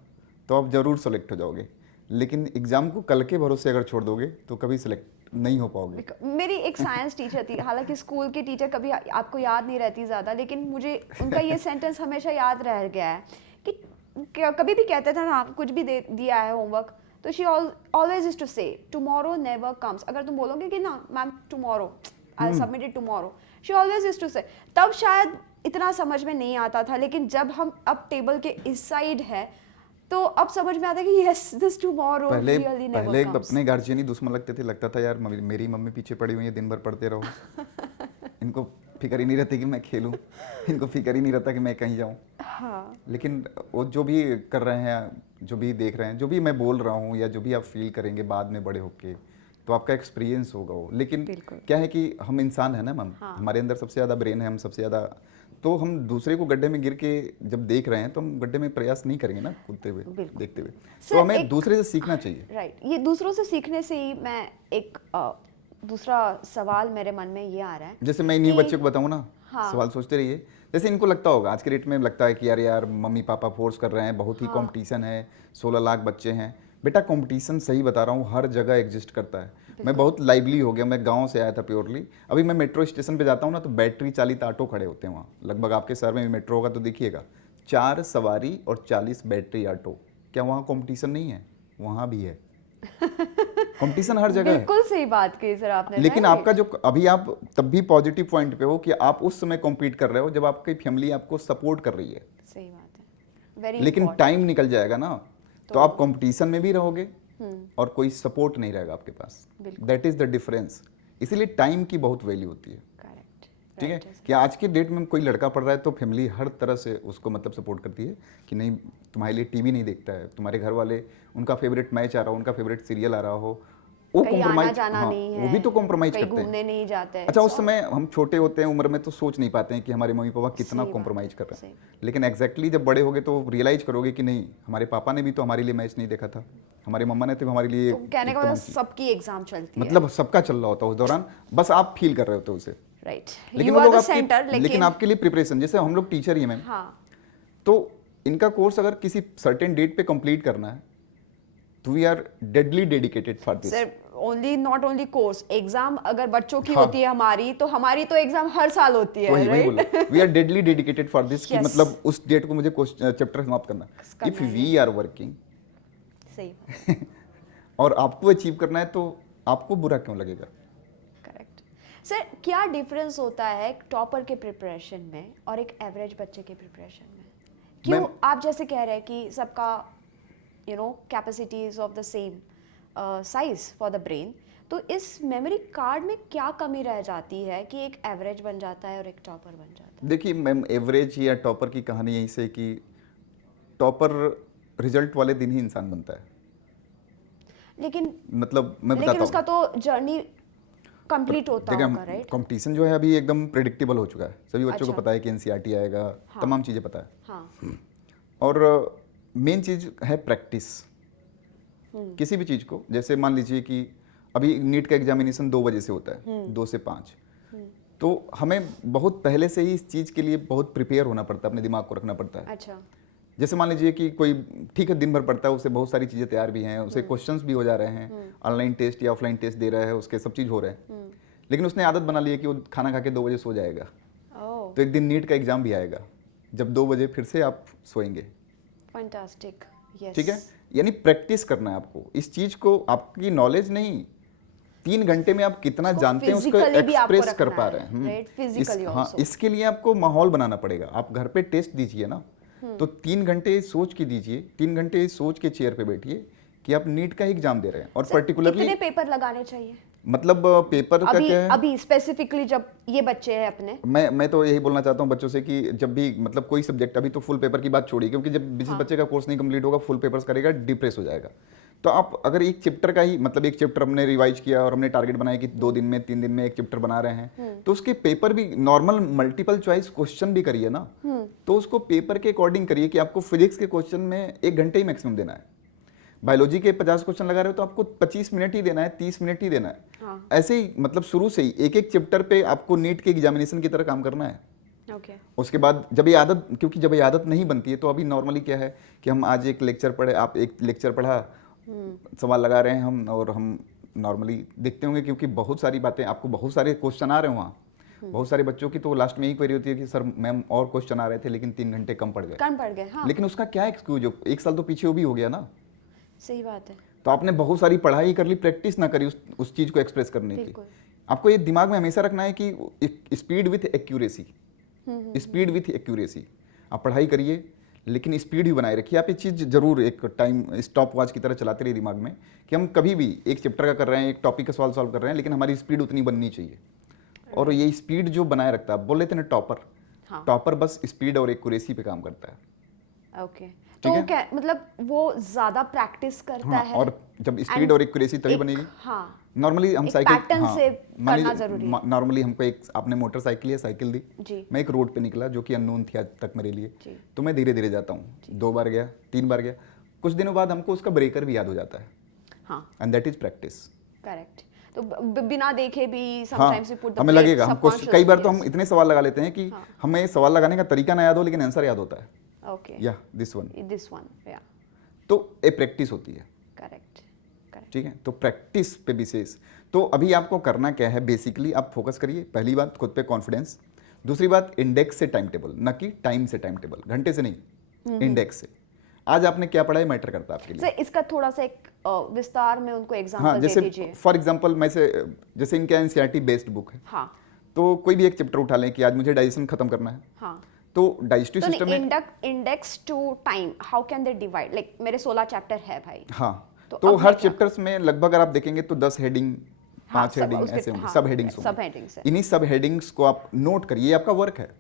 तो आप जरूर सेलेक्ट हो जाओगे, लेकिन एग्जाम को कल के भरोसे अगर छोड़ दोगे तो कभी सेलेक्ट नहीं हो पाओगे। मेरी एक साइंस टीचर थी, हालांकि स्कूल की टीचर कभी आपको याद नहीं रहती ज़्यादा, लेकिन मुझे उनका ये सेंटेंस हमेशा याद रह गया है कि कभी भी कहते थे ना कुछ भी दिया है होमवर्क, तो she always is to say tomorrow never comes. अगर तुम बोलोगे कि ना ma'am tomorrow I submit it tomorrow, she always is to say. तब शायद इतना समझ में नहीं आता था, लेकिन जब हम अब टेबल के इस साइड है तो अब समझ में आता है कि yes this tomorrow really never पहले कम्स। अपने गार्जियन ही दुश्मन लगते थे, लगता था यार मेरी मम्मी पीछे पड़ी हुई है, दिन भर पढ़ते रहो, इनको फिक्र ही नहीं रहती कि मैं खेलूं, इनको फिक्र ही नहीं रहता कि मैं कहीं जाऊं। हाँ। लेकिन वो जो भी कर रहे हैं, जो भी देख रहे हैं, जो भी मैं बोल रहा हूँ या जो भी आप फील करेंगे बाद में बड़े होके, तो आपका एक्सपीरियंस होगा वो। लेकिन क्या है कि हम इंसान है ना मैम, हमारे अंदर सबसे ज़्यादा ब्रेन है, हम सबसे ज़्यादा, तो हम दूसरे को गड्ढे में गिर के जब देख रहे हैं तो हम गड्ढे में प्रयास नहीं करेंगे ना कूदते हुए, देखते हुए। तो हमें दूसरे से सीखना चाहिए। राइट, ये दूसरों से सीखने से ही मैं एक दूसरा सवाल मेरे मन में ये आ रहा है, जैसे मैं न्यू बच्चे को बताऊँ ना, सवाल सोचते रहिए, जैसे इनको लगता होगा आज के डेट में लगता है कि यार मम्मी पापा फोर्स कर रहे हैं, बहुत ही कंपटीशन है, 16 लाख बच्चे हैं। बेटा कंपटीशन सही बता रहा हूँ हर जगह एग्जिस्ट करता है। मैं बहुत लाइवली हो गया, मैं गांव से आया था प्योरली। अभी मैं मेट्रो स्टेशन पे जाता हूँ ना, तो बैटरी चालित ऑटो खड़े होते हैं वहाँ, लगभग आपके शहर में भी मेट्रो होगा तो देखिएगा, 4 सवारी और 40 बैटरी ऑटो। क्या वहाँ कंपटीशन नहीं है? वहाँ भी है कंपटीशन, हर जगह है। बिल्कुल सही बात की सर आपने। लेकिन आपका जो अभी आप तब भी पॉजिटिव पॉइंट पे हो कि आप उस समय कॉम्पीट कर रहे हो जब आपकी फैमिली आपको सपोर्ट कर रही है। सही बात है, वेरी। लेकिन टाइम निकल जाएगा ना, तो आप कंपटीशन में भी रहोगे और कोई सपोर्ट नहीं रहेगा आपके पास। That is the difference. इसीलिए टाइम की बहुत वैल्यू होती है। करेक्ट, ठीक है कि आज के डेट में कोई लड़का पढ़ रहा है तो फैमिली हर तरह से उसको मतलब सपोर्ट करती है कि नहीं तुम्हारे लिए टीवी नहीं देखता है, तुम्हारे घर वाले उनका फेवरेट मैच आ रहा हो, उनका फेवरेट सीरियल आ रहा हो, वो कॉम्प्रोमाइज, वो भी तो कॉम्प्रोमाइज करते हैं, घूमने नहीं जाते हैं। अच्छा उस समय हम छोटे होते हैं उम्र में तो सोच नहीं पाते हैं कि हमारे मम्मी पापा कितना कॉम्प्रोमाइज कर रहे हैं। लेकिन एग्जैक्टली जब बड़े होगे तो रियलाइज करोगे कि नहीं, हमारे पापा ने भी तो हमारे लिए मैच नहीं देखा था, हमारी मम्मा ने तो हमारे लिए, कहने का मतलब सबकी एग्जाम चलती है, मतलब सबका चल रहा होता है उस दौरान, बस आप फील कर रहे होते हो उसे। राइट, लेकिन वो लोग लेकिन आपके लिए प्रिपरेशन, जैसे हम लोग टीचर ही हैं मैम, तो इनका कोर्स अगर किसी सर्टेन डेट पे कंप्लीट करना है तो we are deadly dedicated for this. Sir only not only course exam अगर बच्चों की हाँ। होती है हमारी तो एग्जाम हर साल होती है, वही वही राइट? बोला, we are deadly dedicated for this कि Yes. मतलब उस डेट को मुझे चैप्टर समाप्त करना है। इफ वी आर वर्किंग सही बात, और आपको अचीव करना है तो आपको बुरा क्यों लगेगा? करेक्ट। सर क्या डिफरेंस होता है टॉपर के प्रिपरेशन में और एक एवरेज बच्चे के प्रिपरेशन में? क्यों आप जैसे कह रहे हैं कि सबका capacity is of the same size for the brain, तो इस मेमोरी कार्ड में क्या कमी रह जाती है कि एक एवरेज बन जाता है और एक टॉपर बन जाता है? देखिए मैम, एवरेज या टॉपर की कहानी यही से कि टॉपर रिजल्ट वाले दिन ही इंसान बनता है। लेकिन मतलब मैं लेकिन बताता उसका हूँ, तो जर्नी कंप्लीट होता होगा, राइट? कंपटीशन जो है अभी एकदम प्रेडिक्टेबल हो चुका है, सभी बच्चों को अच्छा। पता है कि एनसीईआरटी आएगा, हाँ। तमाम चीज़ें पता है। हाँ, और मेन चीज़ है प्रैक्टिस किसी भी चीज़ को। जैसे मान लीजिए कि अभी नीट का एग्जामिनेशन 2 बजे से होता है, 2 से 5, तो हमें बहुत पहले से ही इस चीज़ के लिए बहुत प्रिपेयर होना पड़ता है, अपने दिमाग को रखना पड़ता है। अच्छा, जैसे मान लीजिए कि कोई ठीक है दिन भर पढ़ता है, उसे बहुत सारी चीज़ें तैयार भी हैं, उसे क्वेश्चंस भी हो जा रहे हैं, ऑनलाइन टेस्ट या ऑफलाइन टेस्ट दे रहा है, उसके सब चीज़ हो रहे हैं, लेकिन उसने आदत बना ली है कि वो खाना खा के 2 बजे सो जाएगा। ओह, तो एक दिन नीट का एग्जाम भी आएगा जब 2 बजे फिर से आप सोएंगे, फैंटास्टिक, यस। ठीक है? यानी प्रैक्टिस करना है आपको इस चीज़ को, आपकी नॉलेज नहीं, 3 घंटे में आप कितना उसको जानते हैं उसको physically भी आपको एक्सप्रेस कर रखना पा है, रहे हैं। right? Physically हाँ, also. इसके लिए आपको माहौल बनाना पड़ेगा। आप घर पे टेस्ट दीजिए ना, तो 3 घंटे सोच के दीजिए, 3 घंटे सोच के चेयर पे बैठिए कि आप नीट का ही एग्जाम दे रहे हैं। और पर्टिकुलरली कितने पेपर लगाने चाहिए मतलब पेपर का अभी क्या है, अभी स्पेसिफिकली जब ये बच्चे हैं अपने? मैं तो यही बोलना चाहता हूँ बच्चों से कि जब भी मतलब कोई सब्जेक्ट, अभी तो फुल पेपर की बात छोड़िए, क्योंकि जब जिस बच्चे का कोर्स नहीं कंप्लीट होगा फुल पेपर्स करेगा, डिप्रेस हो जाएगा। तो आप अगर एक चैप्टर का ही मतलब एक चैप्टर हमने रिवाइज किया और हमने टारगेट बनाया कि 2 दिन में 3 दिन में एक चैप्टर बना रहे हैं, तो उसके पेपर भी नॉर्मल मल्टीपल चॉइस क्वेश्चन भी करिए ना, तो उसको पेपर के अकॉर्डिंग करिए कि आपको फिजिक्स के क्वेश्चन में 1 घंटे ही मैक्सिमम देना है, बायोलॉजी के 50 क्वेश्चन लगा रहे हो तो आपको 25 मिनट ही देना है, 30 मिनट ही देना है। हाँ। ऐसे ही मतलब शुरू से ही एक एक चैप्टर पे आपको नीट के एग्जामिनेशन की तरह काम करना है। ओके, उसके बाद जब ये आदत, क्योंकि जब ये आदत नहीं बनती है तो अभी नॉर्मली क्या है कि हम आज एक लेक्चर पढ़े, आप एक लेक्चर पढ़ा, सवाल लगा रहे हैं हम, और हम नॉर्मली देखते होंगे क्योंकि बहुत सारी बातें, आपको बहुत सारे क्वेश्चन आ रहे हैं वहाँ, बहुत सारे बच्चों की तो लास्ट में यही क्वेरी होती है कि सर मैम और क्वेश्चन आ रहे थे लेकिन 3 घंटे कम पड़ गए। हाँ, लेकिन उसका क्या एक्सक्यूज हो, 1 साल तो पीछे वो भी हो गया ना। सही बात है, तो आपने बहुत सारी पढ़ाई कर ली, प्रैक्टिस ना करी उस चीज़ को एक्सप्रेस करने की। बिल्कुल। आपको ये दिमाग में हमेशा रखना है कि speed with accuracy, speed with accuracy. आप पढ़ाई करिए लेकिन स्पीड भी बनाए रखिए। आप ये चीज़ जरूर एक टाइम स्टॉप वॉच की तरह चलाते रहिए दिमाग में कि हम कभी भी एक चैप्टर का कर रहे हैं, एक टॉपिक का सवाल सॉल्व कर रहे हैं, लेकिन हमारी स्पीड उतनी बननी चाहिए। और ये स्पीड जो बनाए रखता है, बोल लेते हैं ना टॉपर, हाँ। टॉपर बस स्पीड और एक्यूरेसी पे काम करता है। ओके, तो क्या मतलब वो ज्यादा प्रैक्टिस करता हाँ, है और जब स्पीड and और एक्यूरेसी तभी एक- बनेगी। हाँ, नॉर्मली हम एक साइकिल पैटर्न से करना जरूरी है। नॉर्मली हमको एक आपने मोटरसाइकिल या साइकिल दी, जी। मैं एक रोड पे निकला जो कि अननोन थी आज तक मेरे लिए, जी। तो मैं धीरे धीरे जाता हूँ, 2 बार गया, 3 बार गया, कुछ दिनों बाद हमको उसका ब्रेकर भी याद हो जाता है, हाँ, and that is practice. Correct. तो बिना देखे भी हाँ, समटाइम्स वी पुट द हमें लगेगा हमको, कई बार तो हम इतने सवाल लगा लेते हैं कि हमें सवाल लगाने का तरीका ना याद हो लेकिन आंसर याद होता है, ओके, या दिस वन। या, तो ये प्रैक्टिस होती है, करेक्ट, ठीक है? तो प्रैक्टिस पे विशेष। तो अभी आपको करना क्या है, बेसिकली आप फोकस करिए, पहली बात खुद पे कॉन्फिडेंस, दूसरी बात इंडेक्स से टाइम टेबल, न कि टाइम से टाइम टेबल, घंटे से नहीं, इंडेक्स से। आज आपने क्या पढ़ा है मैटर करता है आपके लिए। सर इसका थोड़ा सा एक विस्तार में उनको हाँ, एग्जांपल दे जैसे दीजिए। फॉर एग्जांपल जैसे इनके एनसीईआरटी बेस्ड बुक है, हाँ, तो कोई भी एक चैप्टर उठा लें कि आज मुझे डाइजेशन खत्म करना है, हाँ, तो डाइजेस्टिव तो सिस्टम में, index to time how can they divide, like मेरे 16 चैप्टर है भाई, हाँ, तो तो अब हर मैं क्या चैप्टर्स में लगभग अगर आप देखेंगे तो 10 हेडिंग, हाँ, 5 हेडिंग उसके- ऐसे होंगे, हाँ, सब हेडिंग्स सब होंगे। हेडिंग्स है। इन्हीं सब हेडिंग्स को आप नोट करिए, ये आपका वर्क है,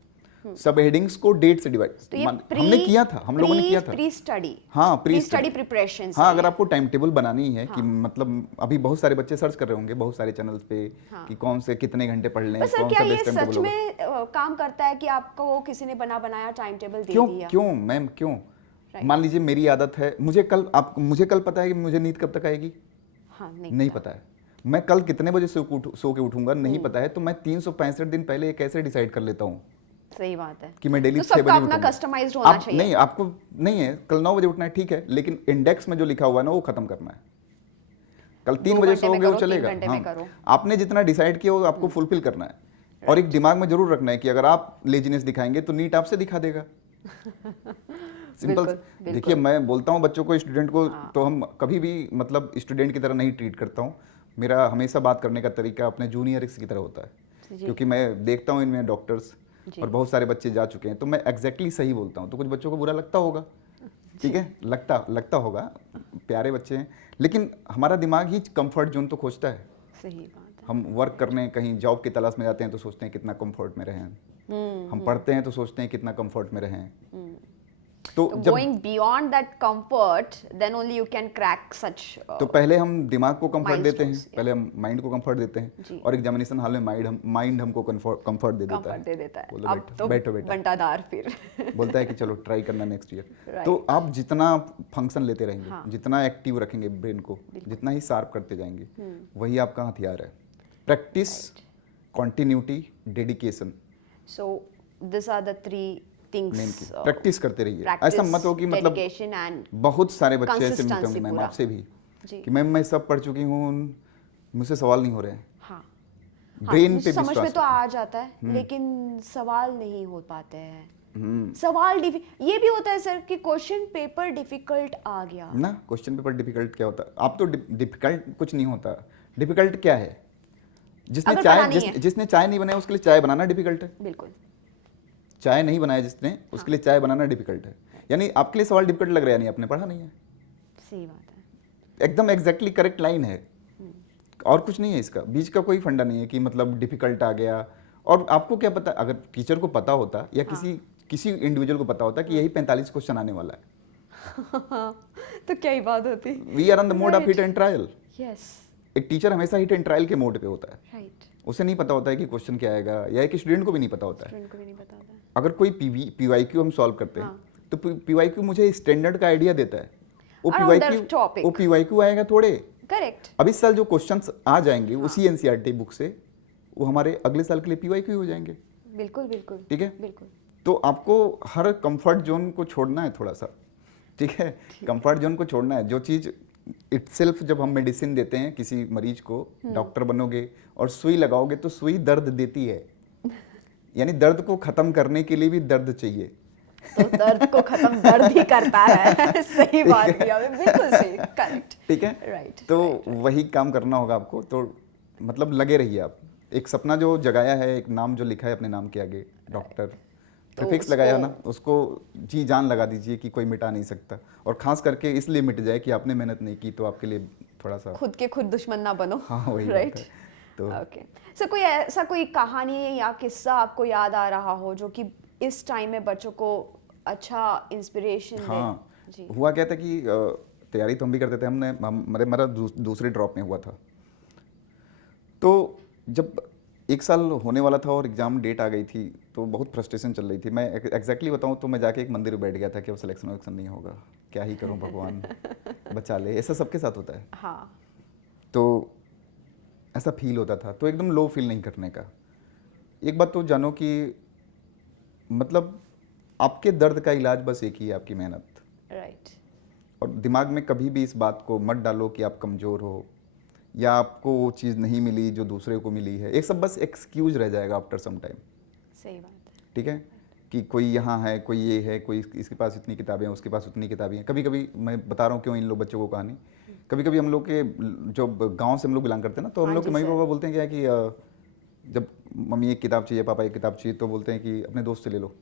सब हेडिंग्स को डेट से डिवाइड, तो ये हमने किया था, हम लोगों ने किया था। प्री स्टडी, हाँ, प्री स्टडी प्रिपरेशन। हाँ, अगर आपको टाइम टेबल बनानी है कि मतलब अभी बहुत सारे बच्चे सर्च कर रहे होंगे बहुत सारे चैनल्स पे कि कौन से कितने घंटे पढ़ लें, सर कौन क्या सा ये बेस्ट टाइम सच टेबल होगा। में काम करता है कि आपको किसी ने बनाया टाइम टेबल दे क्यों दिया? क्यों मैम क्यों? मान लीजिए मेरी आदत है, मुझे कल पता है कि मुझे नींद कब तक आएगी, हाँ, नहीं पता है। मैं कल कितने बजे सो के उठूंगा, नहीं पता है। तो मैं 365 दिन पहले ये कैसे डिसाइड कर लेता हूँ सही बात है कि मैं डेली तो 6 सबका बजे अपना उठूंगा। कस्टमाइज्ड होना चाहिए। नहीं, आपको नहीं है कल 9 बजे उठना है, ठीक है, लेकिन इंडेक्स में जो लिखा हुआ है ना वो खत्म करना है। कल 3 2 बजे घंटे में सोओगे वो करो, 3 चलेगा। घंटे में करो। आपने जितना डिसाइड किया वो आपको फुलफिल करना है, और एक दिमाग में जरूर रखना है कि अगर आप लेजीनेस दिखाएंगे तो नीट आपसे दिखा देगा। सिंपल। बिल्कुल। देखिए मैं बोलता हूँ बच्चों को, स्टूडेंट को, तो हम कभी भी मतलब स्टूडेंट की तरह नहीं ट्रीट करता हूँ। मेरा हमेशा बात करने का तरीका अपने जूनियर्स की तरह होता है, क्योंकि मैं देखता हूँ इनमें डॉक्टर्स और बहुत सारे बच्चे जा चुके हैं, तो मैं एग्जैक्टली सही बोलता हूँ। तो कुछ बच्चों को बुरा लगता होगा, ठीक है, लगता होगा, प्यारे बच्चे हैं, लेकिन हमारा दिमाग ही कंफर्ट जोन तो खोजता है। सही बात है। हम वर्क करने कहीं जॉब की तलाश में जाते हैं तो सोचते हैं कितना कंफर्ट में रहें, हम पढ़ते हैं तो सोचते हैं कितना कंफर्ट में रहें। तो जब going beyond that comfort, then only you can crack such. तो पहले हम दिमाग को कंफर्ट देते हैं, milestones, पहले हम माइंड को कंफर्ट देते जी। हैं, और एग्जामिनेशन हॉल में माइंड हमको कंफर्ट दे देता कंफर्ट है। दे देता है। बोलो अब तो बैठो बेटा, बंटाधार फिर बोलता है कि चलो ट्राई करना नेक्स्ट ईयर। Right. तो आप जितना फंक्शन लेते रहेंगे, जितना एक्टिव रखेंगे ब्रेन को, जितना ही शार्प करते जाएंगे, वही आपका हथियार है। Practice, continuity, dedication, so this are the 3 main things. की। प्रैक्टिस करते रहिए। ऐसा मत हो कि मतलब डेडिकेशन एंड बहुत सारे बच्चे ऐसे मिलते consistency होंगे मैम पूरा। आपसे भी जी। कि मैम मैं सब पढ़ चुकी हूँ, मुझसे सवाल नहीं हो रहे हैं। हाँ, ब्रेन मुझे पे समझ में विश्वास तो आ जाता है, लेकिन सवाल नहीं हो पाते हैं। सवाल ये भी होता है सर कि क्वेश्चन पेपर डिफिकल्ट आ गया ना। क्वेश्चन पेपर डिफिकल्ट क्या होता है? आप तो डिफिकल्ट कुछ नहीं होता। डिफिकल्ट क्या है? अगर पढ़ा नहीं है। जिसने चाय नहीं बनाया उसके लिए चाय बनाना डिफिकल्ट है। बिल्कुल। चाय नहीं बनाया जिसने, उसके लिए चाय बनाना डिफिकल्ट है। यानी आपके लिए सवाल डिफिकल्ट लग रहा है, यानी आपने पढ़ा नहीं है। सही बात है। एकदम एग्जैक्टली करेक्ट लाइन है, और कुछ नहीं है इसका, बीच का कोई फंडा नहीं है कि मतलब डिफिकल्ट आ गया। और आपको क्या पता, अगर टीचर को पता होता या किसी इंडिविजुअल को पता होता कि यही 45 क्वेश्चन आने वाला है, तो क्या ही बात होती। We are on the mode of hit and trial. Yes, एक टीचर हमेशा हिट एंड ट्रायल के मोड पे होता है। राइट। उसे नहीं पता होता है कि क्वेश्चन क्या आएगा, या एक स्टूडेंट को भी नहीं पता होता है। स्टूडेंट को भी नहीं पता होता है। अगर कोई पीवाईक्यू हम सॉल्व करते हैं, तो पीवाईक्यू मुझे स्टैंडर्ड का आइडिया देता है। वो Around that topic. पीवाईक्यू आएगा थोड़े। करेक्ट। अब इस साल जो क्वेश्चंस आ जाएंगे उसी एनसीईआरटी बुक से, वो हमारे अगले साल के लिए पीवाईक्यू हो जाएंगे। बिल्कुल बिल्कुल। ठीक है। बिल्कुल। तो आपको हर कंफर्ट जोन को छोड़ना है थोड़ा सा, ठीक है। कंफर्ट जोन को छोड़ना है। जो चीज़ इटसेल्फ, जब हम मेडिसिन देते हैं किसी मरीज को, डॉक्टर बनोगे और सुई लगाओगे तो सुई दर्द देती है, यानी दर्द को खत्म करने के लिए भी दर्द चाहिए। तो दर्द को खत्म दर्द ही करता है। सही बात किया, बिल्कुल सही, करेक्ट। ठीक है, राइट। तो वही काम करना होगा आपको। तो मतलब लगे रहिए आप। एक सपना जो जगाया है, एक नाम जो लिखा है अपने नाम के आगे, डॉक्टर प्रीफिक्स लगाया ना, उसको जी जान लगा दीजिए कि कोई मिटा नहीं सकता। और खास करके इसलिए मिट जाए कि आपने मेहनत नहीं की, तो आपके लिए थोड़ा सा खुद के खुद दुश्मन ना बनो। हाँ वही बात राइट। है। तो ओके सर, कोई ऐसा कोई कहानी या किस्सा आपको याद आ रहा हो जो कि इस टाइम में बच्चों को अच्छा इंस्पिरेशन हाँ, दे? जी। हुआ क्या था कि तैयारी तो हम भी करते थे। मेरा दूसरे ड्रॉप में हुआ था। तो जब 1 साल होने वाला था और एग्ज़ाम डेट आ गई थी, तो बहुत फ्रस्ट्रेशन चल रही थी। मैं एग्जैक्टली बताऊँ तो मैं जाके एक मंदिर में बैठ गया था कि अब सिलेक्शन वलेक्शन नहीं होगा, क्या ही करूँ भगवान बचा ले। ऐसा सबके साथ होता है। हाँ। तो ऐसा फील होता था, तो एकदम लो फील नहीं करने का। एक बात तो जानो कि मतलब आपके दर्द का इलाज बस एक ही है, आपकी मेहनत। राइट। और दिमाग में कभी भी इस बात को मत डालो कि आप कमज़ोर हो या आपको वो चीज़ नहीं मिली जो दूसरे को मिली है। एक सब बस एक्सक्यूज रह जाएगा आफ्टर सम टाइम। सही बात है। ठीक है, कि कोई यहाँ है, कोई ये है, कोई इसके पास इतनी किताबें हैं, उसके पास उतनी किताबें हैं। कभी कभी मैं बता रहा हूँ क्यों इन लोग बच्चों को कहानी, कभी कभी हम लोग के जो गांव से हम लोग बिलोंग करते हैं ना, तो हम लोग के मम्मी पापा बोलते हैं क्या कि जब मम्मी एक किताब चाहिए, पापा एक किताब चाहिए, तो बोलते हैं कि अपने दोस्त से ले लो,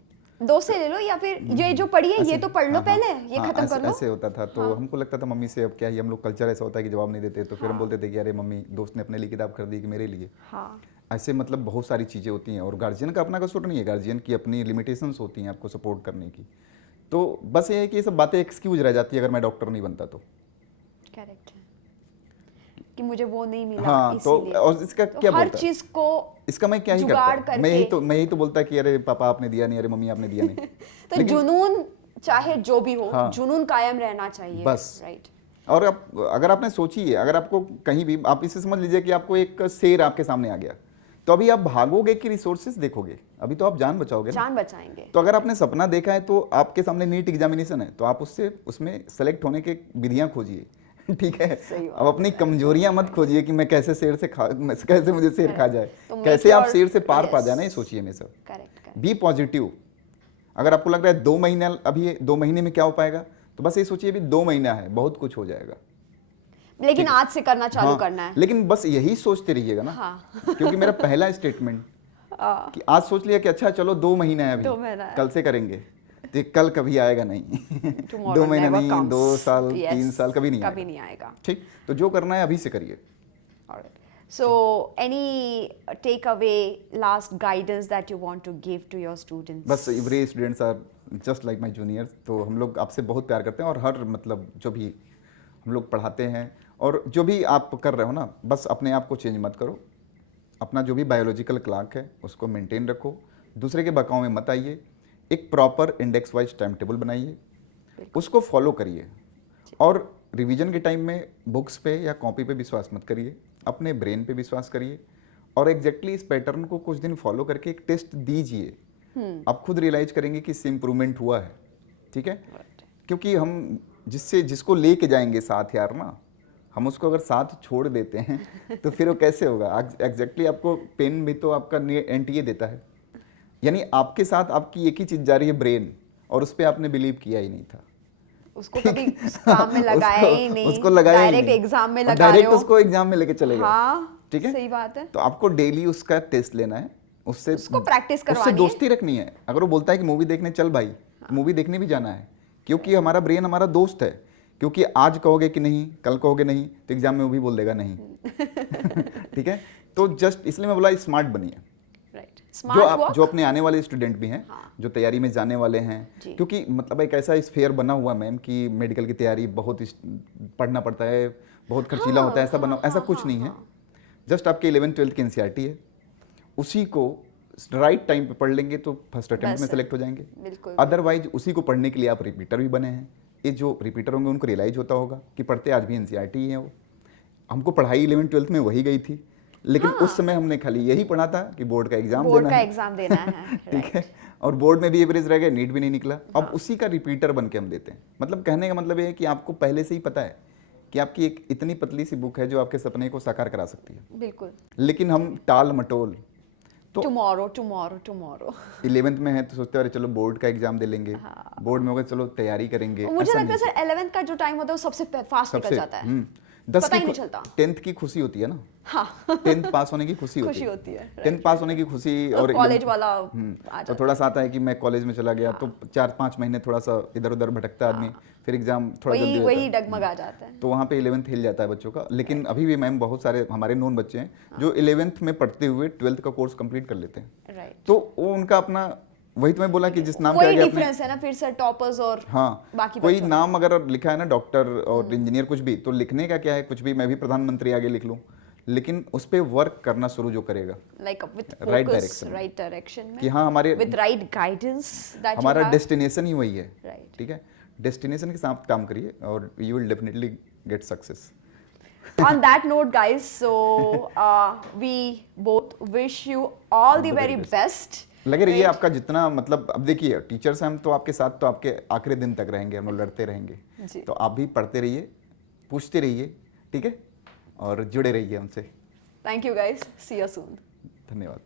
दोस्त से ले लो, या फिर ये जो पढ़ी है ये तो पढ़ लो हाँ, पहले, हाँ, ये हाँ, खत्म कर लो। ऐसे होता था। तो हमको लगता था मम्मी से अब क्या ही, हम लोग कल्चर ऐसा होता है कि जवाब नहीं देते। तो फिर हम बोलते थे कि अरे मम्मी, दोस्त ने अपने लिए किताब खरीदी कि मेरे लिए। हाँ। ऐसे मतलब बहुत सारी चीज़ें होती हैं। और गार्जियन का अपना कसूर नहीं है, गार्जियन की अपनी लिमिटेशंस होती हैं आपको सपोर्ट करने की। तो बस ये है कि ये सब बातें एक्सक्यूज रह जाती है अगर मैं डॉक्टर नहीं बनता तो। करेक्ट है कि मुझे वो नहीं मिला, हाँ, तो इसीलिए। और इसका तो क्या हर बोलता है? चीज को इसका मैं क्या ही जुगाड़ करता, करके। मैं यही तो बोलता कि अरे पापा आपने दिया नहीं, अरे मम्मी आपने दिया नहीं। तो जुनून चाहे जो भी हो, हाँ, जुनून कायम रहना चाहिए। बस। राइट। और अगर आपने सोची है, अगर आपको कहीं भी, आप इसे समझ लीजिए कि आपको एक शेर आपके सामने आ गया, तो अभी आप भागोगे कि रिसोर्सेज देखोगे? अभी तो आप जान बचाओगे ना। जान बचाएंगे। तो अगर आपने सपना देखा है, तो आपके सामने नीट एग्जामिनेशन है, तो आप उसमें सेलेक्ट होने के विधियां खोजिए। ठीक है। सही बात अब अपनी कमजोरियां मत खोजिए कि मैं कैसे शेर से कैसे मुझे शेर खा जाए, तो कैसे make आप your- शेर से पार पा yes. जाए ना, ये सोचिए हमेशा। करेक्ट। Be positive. अगर आपको लग रहा है 2 महीने, अभी 2 महीने में क्या हो पाएगा, तो बस ये सोचिए अभी 2 महीना है, बहुत कुछ हो जाएगा। लेकिन आज से करना चालू हाँ, करना है। लेकिन बस यही सोचते रहिएगा ना। हाँ। क्योंकि मेरा पहला स्टेटमेंट कि आज सोच लिया कि अच्छा चलो 2 महीना है, 2 अभी महीना है। कल से करेंगे, तो ये कल कभी आएगा नहीं। Tomorrow 2 महीना never नहीं, comes. 2 साल, Yes, 3 साल कभी नहीं कभी आएगा। नहीं आएगा। ठीक, तो जो करना है अभी से करिए। Alright. So, any takeaway, last guidance that you want to give to your students? बस every students are just like my juniors, तो हम लोग आपसे बहुत प्यार करते हैं, और हर मतलब जो भी हम लोग पढ़ाते हैं और जो भी आप कर रहे हो ना, बस अपने आप को चेंज मत करो। अपना जो भी बायोलॉजिकल क्लॉक है उसको मेंटेन रखो, दूसरे के बहकाव में मत आइए, एक proper index wise time table बनाइए, उसको फॉलो करिए, और रिवीजन के टाइम में बुक्स पे या कॉपी पे विश्वास मत करिए, अपने ब्रेन पे विश्वास करिए, और एग्जैक्टली इस पैटर्न को कुछ दिन फॉलो करके एक टेस्ट दीजिए। आप खुद रियलाइज करेंगे कि इससे इम्प्रूवमेंट हुआ है। ठीक है, क्योंकि हम जिसको लेके जाएंगे साथ यार ना, हम उसको अगर साथ छोड़ देते हैं तो फिर वो कैसे होगा। एग्जैक्टली आपको पेन भी तो आपका एनटीए देता है, यानी आपके साथ आपकी एक ही चीज जा रही है, ब्रेन, और उस पर आपने बिलीव किया ही नहीं था, उसको कभी उस काम में लगाया ही नहीं, उसको लगाया ही डायरेक्ट नहीं, एग्जाम में और लगा रहे डायरेक्ट हो। उसको एग्जाम में लेके चले गए। हाँ, ठीक है, सही बात है। तो आपको डेली उसका टेस्ट लेना है, उससे उसको प्रैक्टिस उससे करवानी है। दोस्ती रखनी है। अगर वो बोलता है कि मूवी देखने चल भाई, तो मूवी देखने भी जाना है, क्योंकि हमारा ब्रेन हमारा दोस्त है। क्योंकि आज कहोगे कि नहीं, कल कहोगे नहीं, तो एग्जाम में वो भी बोल देगा नहीं। ठीक है, तो जस्ट इसलिए मैं बोला स्मार्ट बनिए। Right, smart work. जो अपने आने वाले स्टूडेंट भी हैं, हाँ। जो तैयारी में जाने वाले हैं, जी। क्योंकि मतलब एक ऐसा स्फेयर बना हुआ मैम कि मेडिकल की तैयारी बहुत पढ़ना पड़ता है, बहुत खर्चीला होता है, ऐसा बना, ऐसा कुछ नहीं है। जस्ट आपके 11th-12th की एनसीईआरटी है, उसी को राइट टाइम पे पढ़ लेंगे तो फर्स्ट अटेम्प्ट में सेलेक्ट हो जाएंगे। बिल्कुल। अदरवाइज उसी को पढ़ने के लिए आप रिपीटर भी बने हैं। ये जो रिपीटर होंगे उनको रियलाइज होता होगा कि पढ़ते आज भी एनसीईआरटी ही है। वो हमको पढ़ाई 11th-12th में वही गई थी, लेकिन उस समय हमने खाली यही पढ़ा था कि बोर्ड का एग्जाम देना है। ठीक है, और बोर्ड में भी एवरेज रह गए, नीट भी नहीं निकला। अब उसी का रिपीटर बन के हम देते हैं। मतलब कहने का मतलब ये है कि आपको पहले से ही पता है कि आपकी एक इतनी पतली सी बुक है जो आपके सपने को साकार करा सकती है। बिल्कुल। लेकिन हम टाल मटोल, तो टुमारो 11th में है तो सोचते हैं अरे चलो बोर्ड का एग्जाम दे लेंगे, बोर्ड में होगा चलो तैयारी करेंगे। मुझे ऐसा लगता है नहीं। सर 11th का जो टाइम होता है वो सबसे फास्ट निकल जाता है। 10 पता ही की नहीं चलता। 10th की खुशी होती है ना। हाँ। 10th पास होने की खुशी खुशी होती है, 10th पास होने की खुशी, और कॉलेज वाला आ तो जाता थोड़ा सा आता है कि मैं कॉलेज में चला गया, तो 4-5 महीने थोड़ा सा इधर उधर भटकता आदमी, फिर एग्जाम थोड़ा जल्दी वही होता है। डगमगा जाता है। तो वहाँ पे 11th हिल जाता है बच्चों का। लेकिन अभी भी मैम बहुत सारे हमारे नोन बच्चे हैं जो 11th में पढ़ते हुए 12th का कोर्स कंप्लीट कर लेते हैं। राइट, तो वो उनका अपना, वही तो मैं बोला कि जिस नाम के कोई आगे आपने, डिफरेंस है ना फिर से टॉपर्स और हाँ, बाकी कोई बच्चों नाम अगर लिखा है ना डॉक्टर और इंजीनियर कुछ भी, तो लिखने का क्या है, कुछ भी मैं भी प्रधानमंत्री आगे लिख लूँ, लेकिन उस पे वर्क करना शुरू जो करेगा, like with Right focus, direction। Right direction में, कि हाँ हमारे विद राइट गाइडेंस दैट हमारा डेस्टिनेशन ही वही है। राइट। ठीक है, डेस्टिनेशन के साथ काम करिए और you will definitely get success. On that note, guys, so we both wish you all the very best. लगे रहिए, आपका जितना मतलब, अब देखिए टीचर्स हैं हम, तो आपके साथ तो आपके आखिरी दिन तक रहेंगे, हम लोग लड़ते रहेंगे। जी। तो आप भी पढ़ते रहिए, पूछते रहिए, ठीक है, और जुड़े रहिए हमसे। Thank you, guys. See you soon. धन्यवाद।